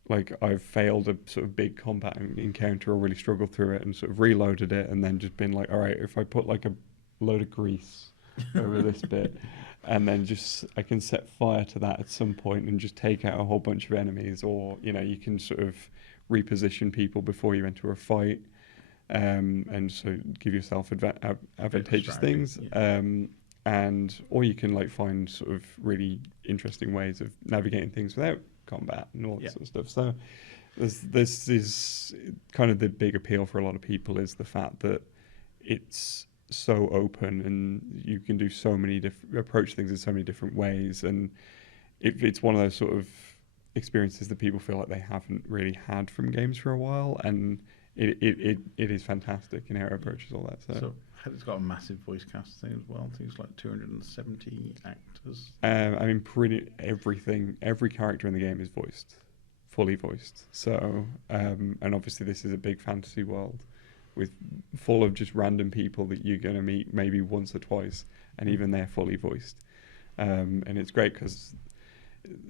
like I've failed a sort of big combat encounter or really struggled through it and sort of reloaded it and then just been like, all right, if I put like a load of grease over this bit and then just I can set fire to that at some point and just take out a whole bunch of enemies, or you can sort of reposition people before you enter a fight. And so give yourself advantageous things, or you can like find sort of really interesting ways of navigating things without combat and all that sort of stuff. So this is kind of the big appeal for a lot of people, is the fact that it's so open and you can do so many approach things in so many different ways, and it's one of those sort of experiences that people feel like they haven't really had from games for a while, and it is fantastic in how it approaches all that. So it's got a massive voice cast thing as well. I think it's like 270 actors. I mean, every character in the game is fully voiced. So, and obviously this is a big fantasy world full of just random people that you're going to meet maybe once or twice, and even they're fully voiced. And it's great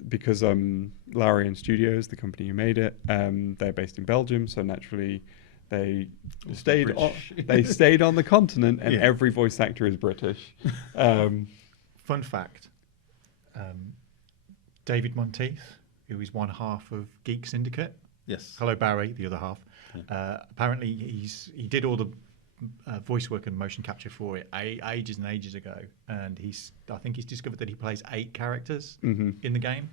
because Larian Studios, the company who made it, they're based in Belgium, so naturally they stayed on the continent, and every voice actor is British. Fun fact: David Monteith, who is one half of Geek Syndicate. Yes. Hello, Barry, the other half. Yeah. Apparently, he did all the voice work and motion capture for it ages and ages ago, and I think he's discovered that he plays 8 characters in the game.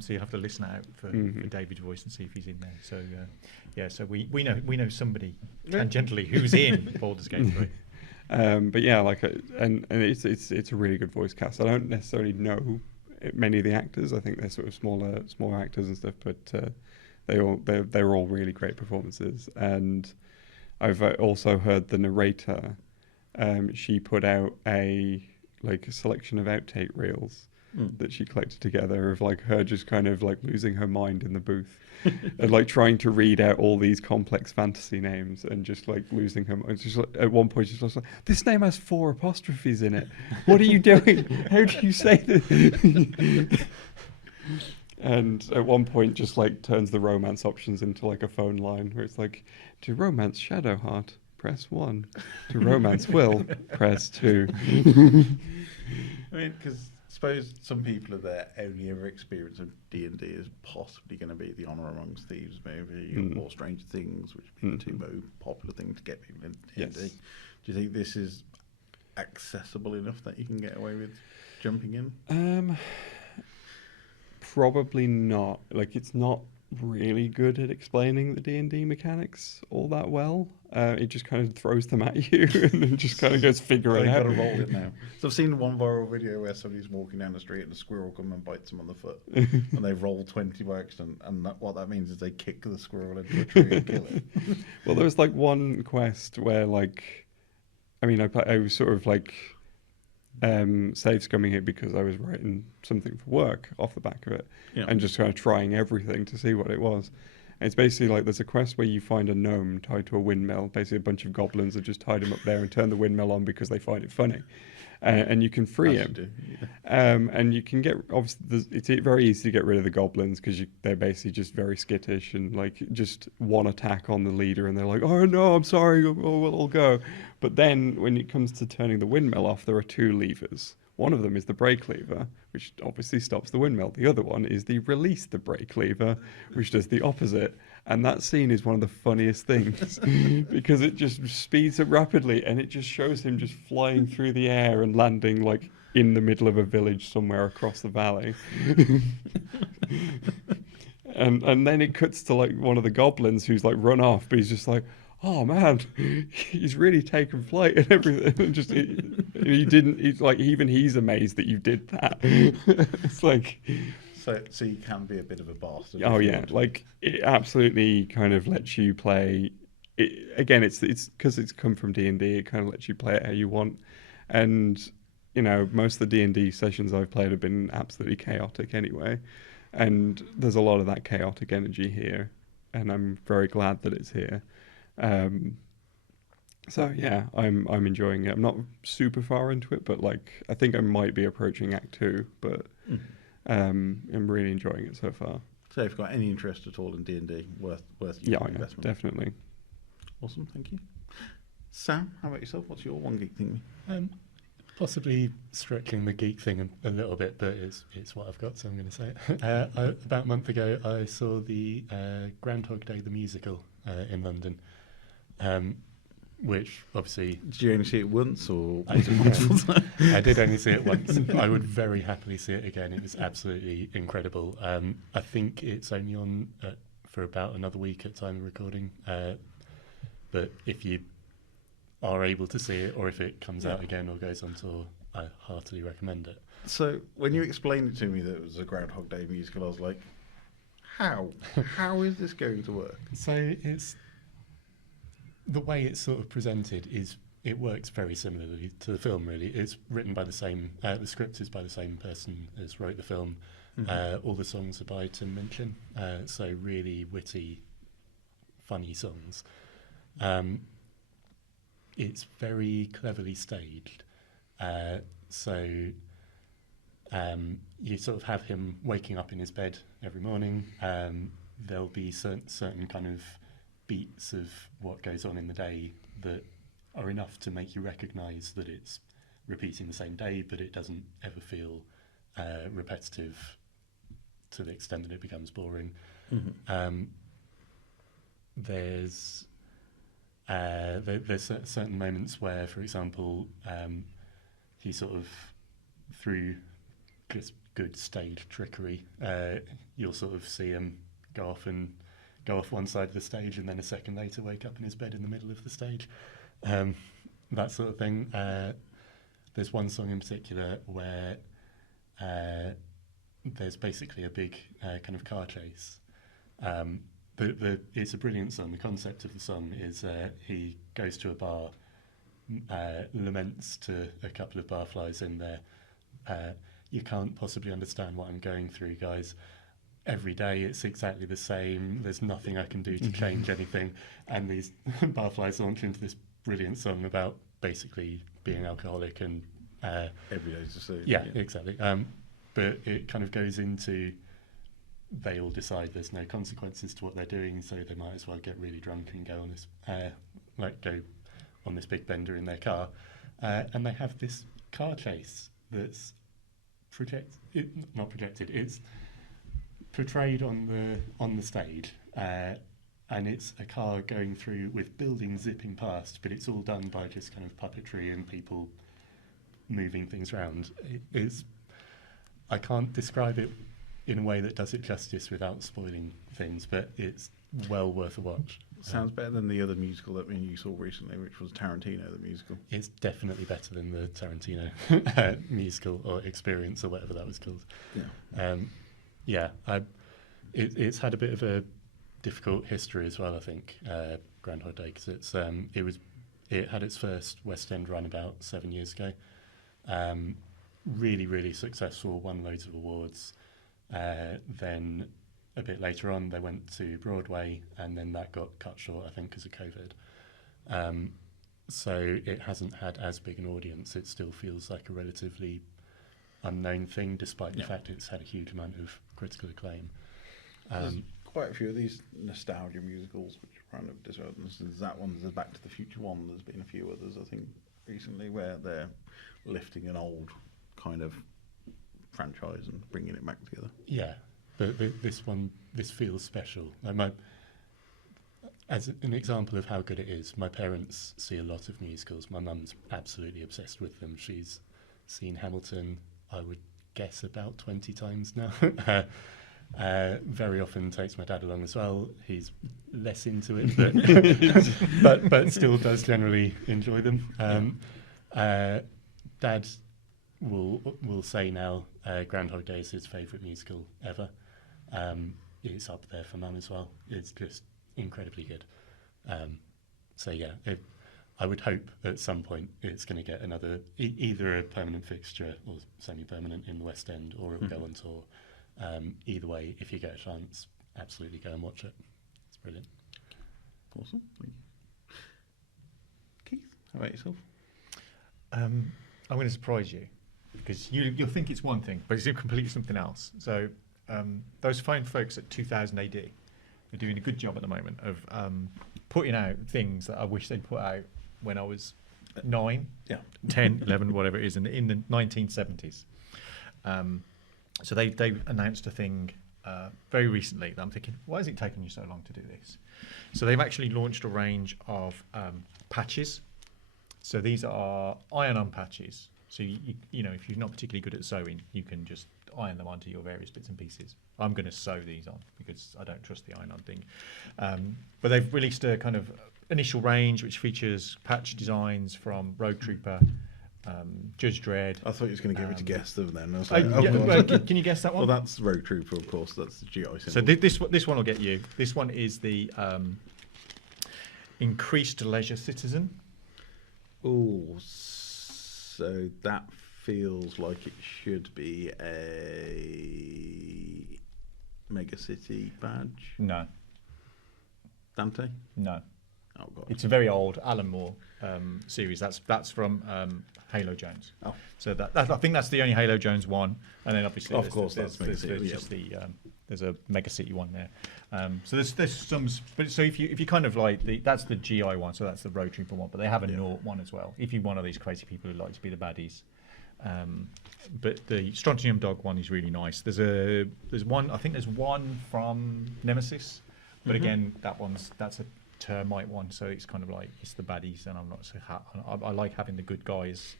So you have to listen out for David's voice and see if he's in there. So so we know somebody tangentially who's in Baldurs Gate 3. But yeah, and it's a really good voice cast. I don't necessarily know many of the actors. I think they're sort of smaller actors and stuff, but they're all really great performances. And I've also heard the narrator. She put out a selection of outtake reels that she collected together of like her just kind of like losing her mind in the booth and like trying to read out all these complex fantasy names and just like losing her mind. Just like, at one point she's just like, "This name has 4 apostrophes in it. What are you doing? How do you say this?" And at one point just like turns the romance options into like a phone line where it's like, "To romance Shadowheart, press 1. To romance Will, press 2. I mean, because I suppose some people are their only ever experience of D&D is possibly going to be the Honor Amongst Thieves movie or Stranger Things, which would be the 2 most popular thing to get people into D&D. Yes. Do you think this is accessible enough that you can get away with jumping in? Probably not. Like, it's not really good at explaining the D&D mechanics all that well. It just kind of throws them at you and then just kind of goes figure it out. Got to roll it now. So I've seen one viral video where somebody's walking down the street and a squirrel comes and bites them on the foot, and they roll 20 by accident, and what that means is they kick the squirrel into a tree and kill it. Well, there was like one quest where I was sort of like save scumming it because I was writing something for work off the back of it, and just kind of trying everything to see what it was. And it's basically like there's a quest where you find a gnome tied to a windmill. Basically, a bunch of goblins have just tied him up there and turned the windmill on because they find it funny, and you can free him. And you can get obviously it's very easy to get rid of the goblins because they're basically just very skittish and like just one attack on the leader and they're like, "Oh no, I'm sorry, we'll go." But then when it comes to turning the windmill off, there are 2 levers. One of them is the brake lever, which obviously stops the windmill. The other one is the release the brake lever, which does the opposite. And that scene is one of the funniest things because it just speeds up rapidly and it just shows him just flying through the air and landing like in the middle of a village somewhere across the valley. And then it cuts to like one of the goblins who's like run off, but he's just like, oh man, he's really taken flight and everything. And just he didn't. He's like, even he's amazed that you did that. It's like, so you can be a bit of a bastard. oh yeah, like it absolutely kind of lets you play. Again, it's because it's come from D&D. It kind of lets you play it how you want, and you know, most of the D&D sessions I've played have been absolutely chaotic anyway, and there's a lot of that chaotic energy here, and I'm very glad that it's here. So yeah, I'm enjoying it. I'm not super far into it, but like I think I might be approaching Act 2, but I'm really enjoying it so far. So if you've got any interest at all in D&D, worth Yeah, your investment. definitely. Awesome, thank you. Sam, how about yourself? What's your One Geek Thing? Possibly stretching the geek thing a little bit, but it's what I've got, so I'm going to say it. About a month ago, I saw the Groundhog Day the musical in London, which obviously... Did you only see it once, or I was it multiple times? I did only see it once. I would very happily see it again. It was absolutely incredible. I think it's only on for about another week at time of recording, but if you are able to see it, or if it comes out again or goes on tour, I heartily recommend it. So when you explained it to me that it was a Groundhog Day musical, I was like, how? How is this going to work? So it's the way it's sort of presented is it works very similarly to the film. Really, it's written by the same. The script is by the same person as wrote the film. All the songs are by Tim Minchin. So really witty, funny songs. It's very cleverly staged. So you sort of have him waking up in his bed every morning. There'll be certain kind of beats of what goes on in the day that are enough to make you recognise that it's repeating the same day, but it doesn't ever feel repetitive to the extent that it becomes boring. There's certain moments where, for example, he sort of, through just good stage trickery, you'll sort of see him go off one side of the stage and then a second later wake up in his bed in the middle of the stage. That sort of thing. There's one song in particular where there's basically a big kind of car chase. It's a brilliant song. The concept of the song is he goes to a bar, laments to a couple of barflies in there. You can't possibly understand what I'm going through, guys. Every day it's exactly the same. There's nothing I can do to change anything. And these barflies launch into this brilliant song about basically being alcoholic and... Every day's the same. Yeah, exactly. But it kind of goes into... They all decide there's no consequences to what they're doing, so they might as well get really drunk and go on this, go on this big bender in their car, and they have this car chase that's not projected. It's portrayed on the stage, and it's a car going through with buildings zipping past, but it's all done by just kind of puppetry and people moving things around. I can't describe it in a way that does it justice without spoiling things, but it's well worth a watch. Sounds better than the other musical that you saw recently, which was Tarantino, the musical. It's definitely better than the Tarantino musical or experience or whatever that was called. Yeah. It's had a bit of a difficult history as well, I think, Groundhog Day, because it had its first West End run about 7 years ago. Really, really successful, won loads of awards. Then a bit later on they went to Broadway, and then that got cut short, I think, because of COVID. So it hasn't had as big an audience. It still feels like a relatively unknown thing, despite the fact it's had a huge amount of critical acclaim. There's quite a few of these nostalgia musicals which are kind of deserved. There's that one, there's the Back to the Future one, there's been a few others, I think, recently, where they're lifting an old kind of franchise and bringing it back together. Yeah, but this feels special. As an example of how good it is, my parents see a lot of musicals. My mum's absolutely obsessed with them. She's seen Hamilton, I would guess, about 20 times now. Very often takes my dad along as well. He's less into it, but still does generally enjoy them. Dad will say now Groundhog Day is his favourite musical ever. It's up there for Mum as well. It's just incredibly good. So yeah, I would hope at some point it's going to get another, either a permanent fixture or semi-permanent in the West End, or it will go on tour. Either way, if you get a chance, absolutely go and watch it. It's brilliant. Awesome. Thank you. Keith, how about yourself? I'm going to surprise you, because you'll think it's one thing, but it's completely something else. So those fine folks at 2000 AD are doing a good job at the moment of putting out things that I wish they'd put out when I was 9, 10, 11, whatever it is, in the 1970s. So they announced a thing very recently that I'm thinking, why is it taking you so long to do this? So they've actually launched a range of patches. So these are iron-on patches. So you know, if you're not particularly good at sewing, you can just iron them onto your various bits and pieces. I'm going to sew these on because I don't trust the iron-on thing. But they've released a kind of initial range which features patch designs from Rogue Trooper, Judge Dredd. I thought you was going to give it to guess them then. I was Can you guess that one? Well, that's Rogue Trooper, of course. That's the GI symbol. So this one will get you. This one is the Increased Leisure Citizen. Oh, so that feels like it should be a Mega City badge. No. Dante? No. Oh god. It's a very old Alan Moore series. That's from Halo Jones. Oh. So I think that's the only Halo Jones one, and then obviously there's a Mega City one there. So there's some, but so if you kind of like that's the GI one, so that's the Road Trooper one, but they have a Naught one as well. If you're one of these crazy people who like to be the baddies. But the Strontium Dog one is really nice. There's one from Nemesis, but again that's a Termite one, so it's kind of like it's the baddies, and I'm not so I like having the good guys.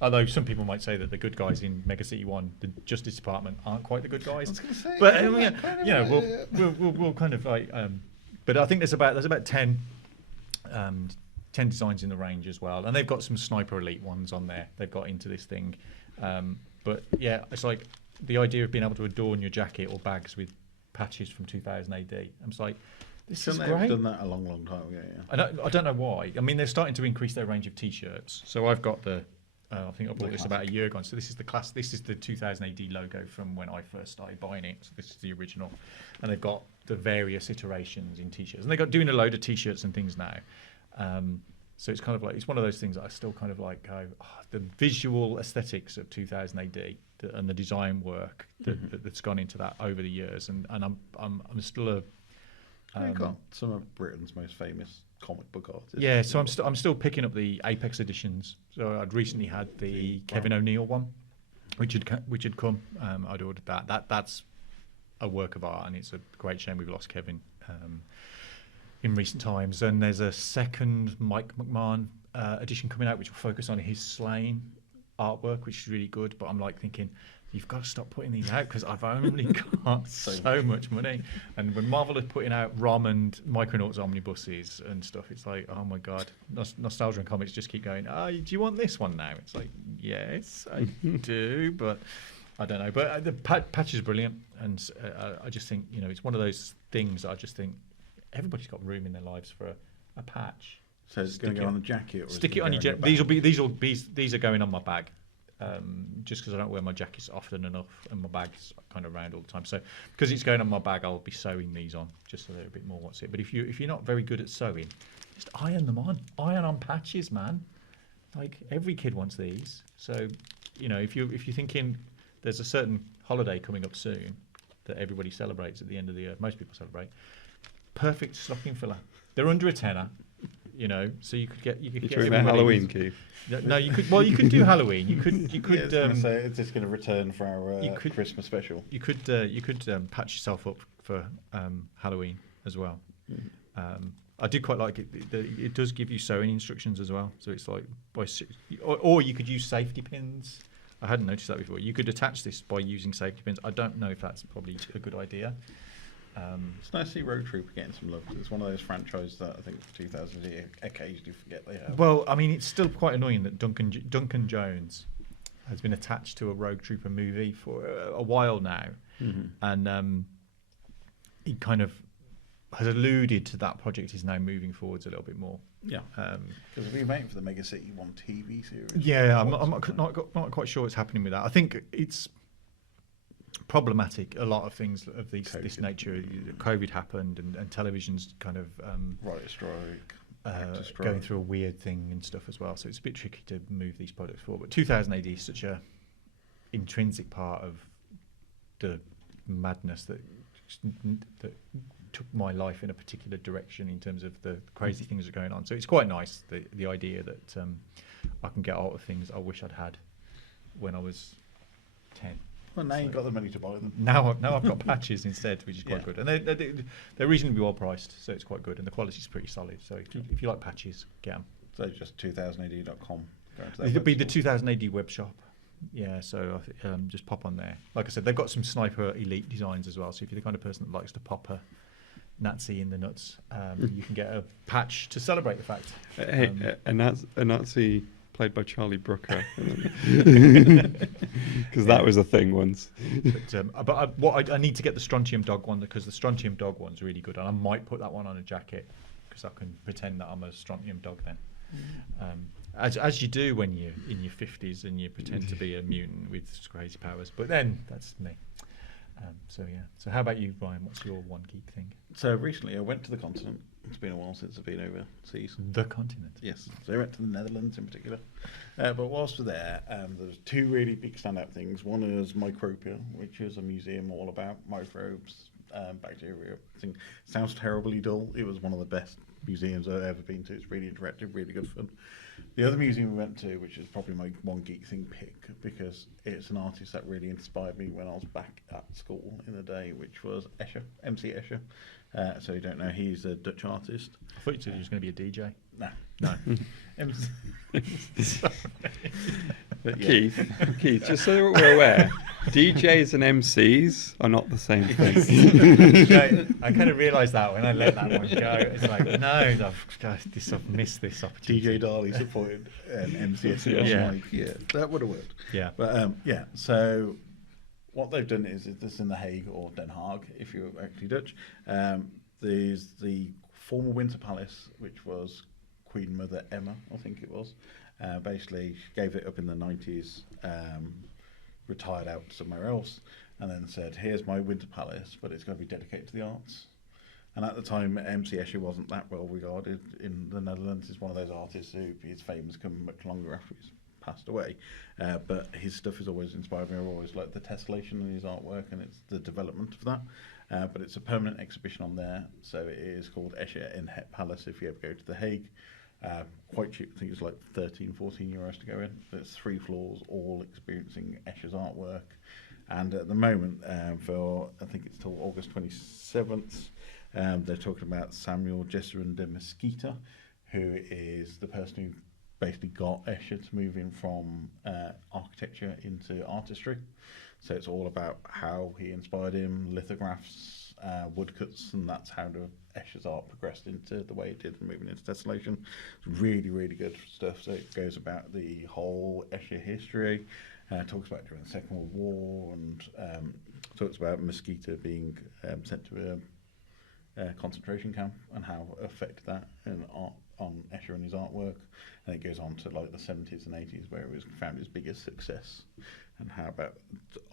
Although some people might say that the good guys in Mega City 1, the Justice Department, aren't quite the good guys. I was going to say, but we'll kind of like. But I think there's about 10 designs in the range as well, and they've got some Sniper Elite ones on there. They've got into this thing, but yeah, it's like the idea of being able to adorn your jacket or bags with patches from 2000 AD. I'm just like, this is great. They've done that a long, long time ago. Yeah. I don't know why. I mean, they're starting to increase their range of T-shirts. So I've got I think I bought this about a year ago. So this is the 2000 AD logo from when I first started buying it. So this is the original, and they've got the various iterations in T-shirts, and they've got doing a load of T-shirts and things now. So it's kind of like, it's one of those things that I still kind of like go, the visual aesthetics of 2000 AD and the design work that's gone into that over the years, and I'm still You've got some of Britain's most famous comic book artists. Yeah, so I'm still picking up the Apex editions. So I'd recently had the Kevin O'Neill one, which had come. I'd ordered that. That's a work of art, and it's a great shame we've lost Kevin in recent times. And there's a second Mike McMahon edition coming out, which will focus on his Slain artwork, which is really good. But I'm like thinking, you've got to stop putting these out because I've only got so much money. And when Marvel are putting out ROM and Micronauts omnibuses and stuff, it's like, oh my god, Nostalgia and Comics just keep going, do you want this one now? It's like, yes, I do, but I don't know. But the patch is brilliant, and I just think, it's one of those things that I just think everybody's got room in their lives for a patch. So it's going to go on the jacket? Or stick it on your jacket. These are going on my bag. Just because I don't wear my jackets often enough, and my bag's kind of round all the time. So because it's going on my bag, I'll be sewing these on just so they're a bit more what's it. But if you're not very good at sewing, just iron them on. Iron on patches, man. Like every kid wants these. So if you're thinking there's a certain holiday coming up soon that everybody celebrates at the end of the year, most people celebrate. Perfect stocking filler. They're under a tenner. you know, so you could get You're get talking about everybody- Halloween, Keith. No, you could. Well, you could do Halloween. You could. You could. Yeah, I was gonna say, it's just going to return for our you could- Christmas special. You could patch yourself up for Halloween as well. I did quite like it. It does give you sewing instructions as well. So it's like or you could use safety pins. I hadn't noticed that before. You could attach this by using safety pins. I don't know if that's probably a good idea. It's nice to see Rogue Trooper getting some love. It's one of those franchises that I think 2000 occasionally forget they have. Well, I mean, it's still quite annoying that Duncan Jones has been attached to a Rogue Trooper movie for a while now, and he kind of has alluded to that project is now moving forwards a little bit more. Yeah, because we're waiting for the Mega City 1 TV series. Yeah, I'm not quite sure what's happening with that. I think it's problematic. A lot of things of this nature. COVID happened, and television's kind of Writer strike, going through a weird thing and stuff as well. So it's a bit tricky to move these products forward. But 2000 AD is such a intrinsic part of the madness that took my life in a particular direction in terms of the crazy things that are going on. So it's quite nice, the idea that I can get out of things I wish I'd had when I was 10. Well, now you've got the money to buy them. Now I've got patches instead, which is quite good, and they're reasonably well priced, so it's quite good, and the quality's pretty solid. So if you like patches, get them. So just 2000ad.com. It'll be the 2000 AD web shop. Yeah, so just pop on there. Like I said, they've got some Sniper Elite designs as well. So if you're the kind of person that likes to pop a Nazi in the nuts, you can get a patch to celebrate the fact. Hey, a Nazi played by Charlie Brooker, because that was a thing once. But I need to get the Strontium Dog one, because the Strontium Dog one's really good, and I might put that one on a jacket because I can pretend that I'm a Strontium Dog then. As you do when you're in your 50s and you pretend to be a mutant with crazy powers. But then that's me. So yeah. So how about you, Brian? What's your one geek thing? So recently I went to the continent. It's been a while since I've been overseas. The continent. Yes. So I went to the Netherlands in particular. But whilst we're there, there was two really big standout things. One is Micropia, which is a museum all about microbes, bacteria. I think sounds terribly dull. It was one of the best museums I've ever been to. It's really interactive, really good fun. The other museum we went to, which is probably my one geek thing pick, because it's an artist that really inspired me when I was back at school in the day, which was Escher, MC Escher. So you don't know, he's a Dutch artist. I thought you said he was going to be a DJ. No. But yeah. Keith, just so that we're aware, DJs and MCs are not the same thing. I kind of realised that when I let that one go. It's like, no, I've missed this opportunity. DJ Darley supported MCS. Yeah. Yeah, that would have worked. Yeah. But so what they've done is this in The Hague or Den Haag, if you're actually Dutch. There's the former Winter Palace, which was Queen Mother Emma, I think it was. Basically, she gave it up in the 90s, retired out somewhere else, and then said, here's my Winter Palace, but it's going to be dedicated to the arts. And at the time, MC Escher wasn't that well regarded in the Netherlands. He's one of those artists who his fame has come much longer after he's passed away. But his stuff has always inspired me. I've always liked the tessellation in his artwork, and it's the development of that. But it's a permanent exhibition on there, so it is called Escher in Het Palace if you ever go to The Hague. Quite cheap. I think it's like 13, 14 euros to go in. There's 3 floors, all experiencing Escher's artwork. And at the moment, for I think it's till August 27th, they're talking about Samuel Jesserin de Mesquita, who is the person who basically got Escher to move in from architecture into artistry. So it's all about how he inspired him, lithographs, woodcuts, and that's how Escher's art progressed into the way it did, moving into tessellation. It's really, really good stuff. So it goes about the whole Escher history, talks about during the Second World War, and talks about Mesquita being sent to a concentration camp and how it affected that on Escher and his artwork. And it goes on to like the 70s and 80s where it was found his biggest success, and how about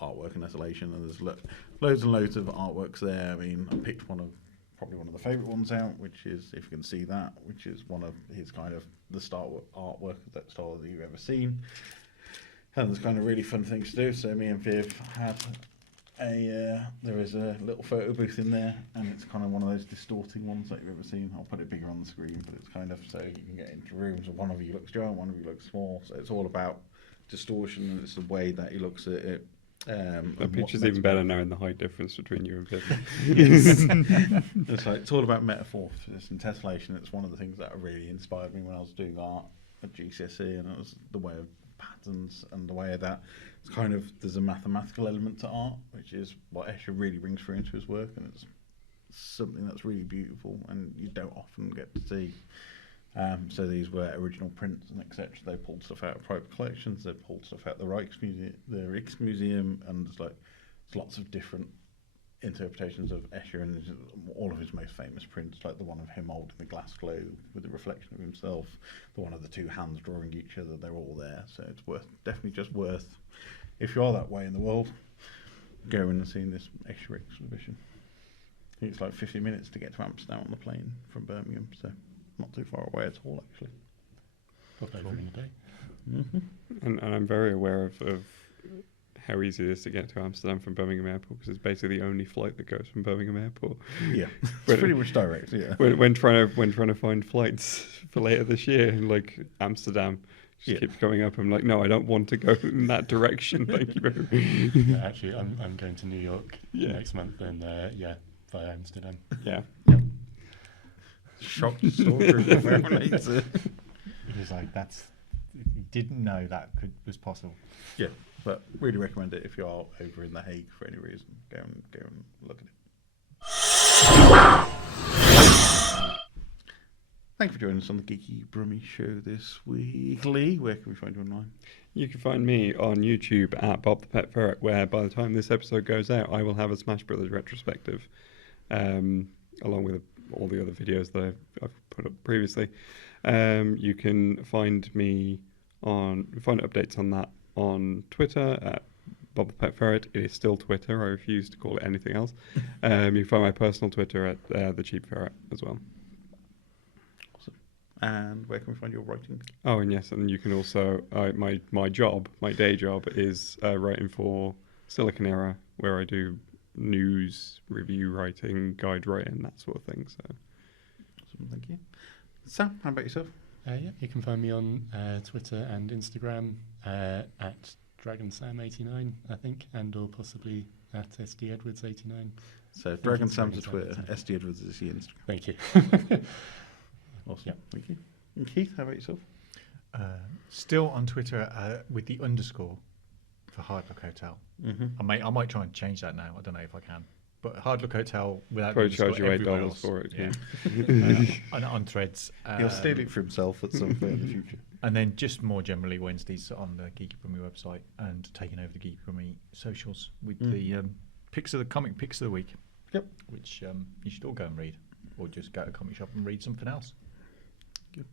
artwork and tessellation. And there's loads and loads of artworks there. I mean, I picked probably one of the favourite ones out, which is, if you can see that, which is one of his kind of the style artwork of that style that you've ever seen. And there's kind of really fun things to do. So me and Viv had there is a little photo booth in there, and it's kind of one of those distorting ones that you've ever seen. I'll put it bigger on the screen, but it's kind of so you can get into rooms where one of you looks giant, one of you looks small. So it's all about distortion, and it's the way that he looks at it. The picture's even better knowing the height difference between you and Pip. It's all about metaphors and tessellation. It's one of the things that really inspired me when I was doing art at GCSE, and it was the way of patterns and the way that it's kind of there's a mathematical element to art, which is what Escher really brings through into his work, and it's something that's really beautiful and you don't often get to see. So these were original prints and etc. They pulled stuff out of private collections. They pulled stuff out of the Rijksmuseum, and there's lots of different interpretations of Escher, and all of his most famous prints, like the one of him holding the glass globe with the reflection of himself, the one of the two hands drawing each other. They're all there, so it's definitely worth, if you are that way in the world, going and seeing this Escher exhibition. I think it's like 50 minutes to get to Amsterdam on the plane from Birmingham, so not too far away at all, actually. Pop over in a day. Mm-hmm. And I'm very aware of how easy it is to get to Amsterdam from Birmingham Airport, because it's basically the only flight that goes from Birmingham Airport. Yeah, it's pretty much direct. Yeah. When trying to find flights for later this year, like Amsterdam just keeps going up. I'm like, no, I don't want to go in that direction. Thank you very much. Yeah, actually, I'm going to New York next month, and via Amsterdam. Yeah. Shocked story. It was like didn't know that was possible. Yeah, but really recommend it if you are over in The Hague for any reason. Go and look at it. Thank you for joining us on the Geeky Brummy Show this week. Lee, where can we find you online? You can find me on YouTube at Bob the Pet Ferret, where by the time this episode goes out, I will have a Smash Brothers retrospective, along with all the other videos that I've put up previously. You can find updates on that on Twitter at Bob the Pet Ferret. It is still Twitter. I refuse to call it anything else. You can find my personal Twitter at The Cheap Ferret as well. Awesome. And where can we find your writing? Oh, and yes, and you can also my day job is writing for Silicon Era, where I do news, review writing, guide writing, that sort of thing. So, awesome, thank you. Sam, how about yourself? You can find me on Twitter and Instagram at DragonSam89, I think, and or possibly at SDEdwards89. So Dragon Sam's at Twitter, SD Edwards is the Instagram. Thank you. Awesome, thank you. And Keith, how about yourself? Still on Twitter with the underscore for Hard Luck Hotel. Mm-hmm. I might try and change that now. I don't know if I can. But Hard Luck Hotel without probably the charge you underscore $8 for it. Yeah. On Threads. He'll steal it for himself at some point in the future. And then just more generally Wednesdays on the Geeky Brummy website, and taking over the Geeky Brummy socials with the comic picks of the week. Yep. Which you should all go and read, or just go to a comic shop and read something else. Good.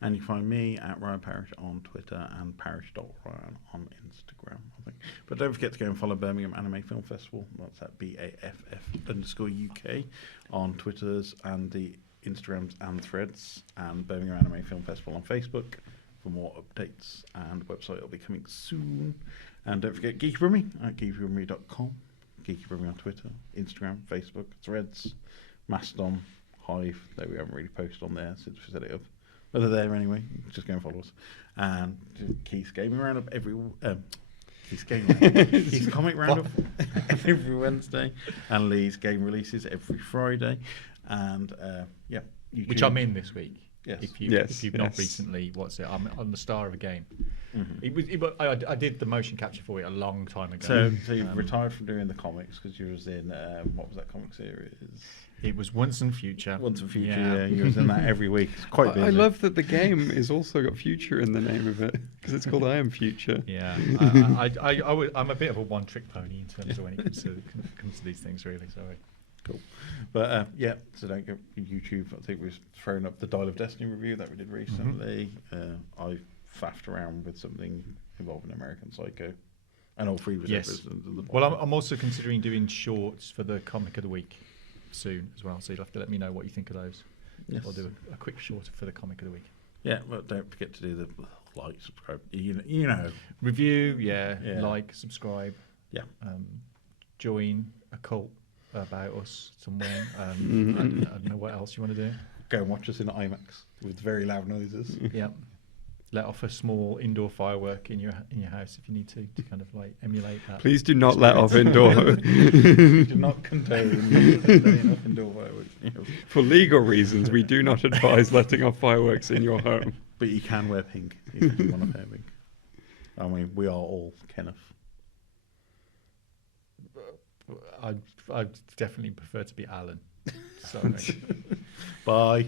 And you can find me at Ryan Parrish on Twitter and Parrish.Ryan on Instagram, I think. But don't forget to go and follow Birmingham Anime Film Festival. That's at BAFF_UK on Twitters and the Instagrams and Threads, and Birmingham Anime Film Festival on Facebook for more updates, and the website will be coming soon. And don't forget Geeky Brummy at geekybrummy.com, Geeky Brummy on Twitter, Instagram, Facebook, Threads, Mastodon, Hive, though we haven't really posted on there since we set it up. But they're there anyway, just go and follow us. And Keith's Gaming Roundup Keith's Comic Roundup every Wednesday, and Lee's game releases every Friday. And YouTube. Which I'm in this week. Yes. If you've not recently, I'm on the star of a game. Mm-hmm. I did the motion capture for it a long time ago. So you've retired from doing the comics because you was in what was that comic series? It was Once and Future. Once and Future. Yeah, you was in that every week. It's quite busy. I love that the game is also got Future in the name of it, because it's called I Am Future. Yeah, I'm a bit of a one-trick pony in terms of when it comes to these things, really. Sorry. Cool. But so don't go YouTube. I think we've thrown up the Dial of Destiny review that we did recently. I faffed around with something involving American Psycho, and all three was Well, I'm also considering doing shorts for the Comic of the Week soon as well, so you'll have to let me know what you think of those. Yes. I'll do a quick short for the Comic of the Week. Yeah, but don't forget to do the like, subscribe, you know. Review, like, subscribe. Yeah. join a cult about us somewhere. I don't know what else you want to do. Go and watch us in IMAX with very loud noises. Yeah. Let off a small indoor firework in your house if you need to kind of like emulate that. Please do not let off indoor. We do not condone letting off indoor fireworks. For legal reasons, we do not advise letting off fireworks in your home. But you can wear pink if you want to wear pink. I mean, we are all Kenneth. I'd definitely prefer to be Alan. Sorry. Bye.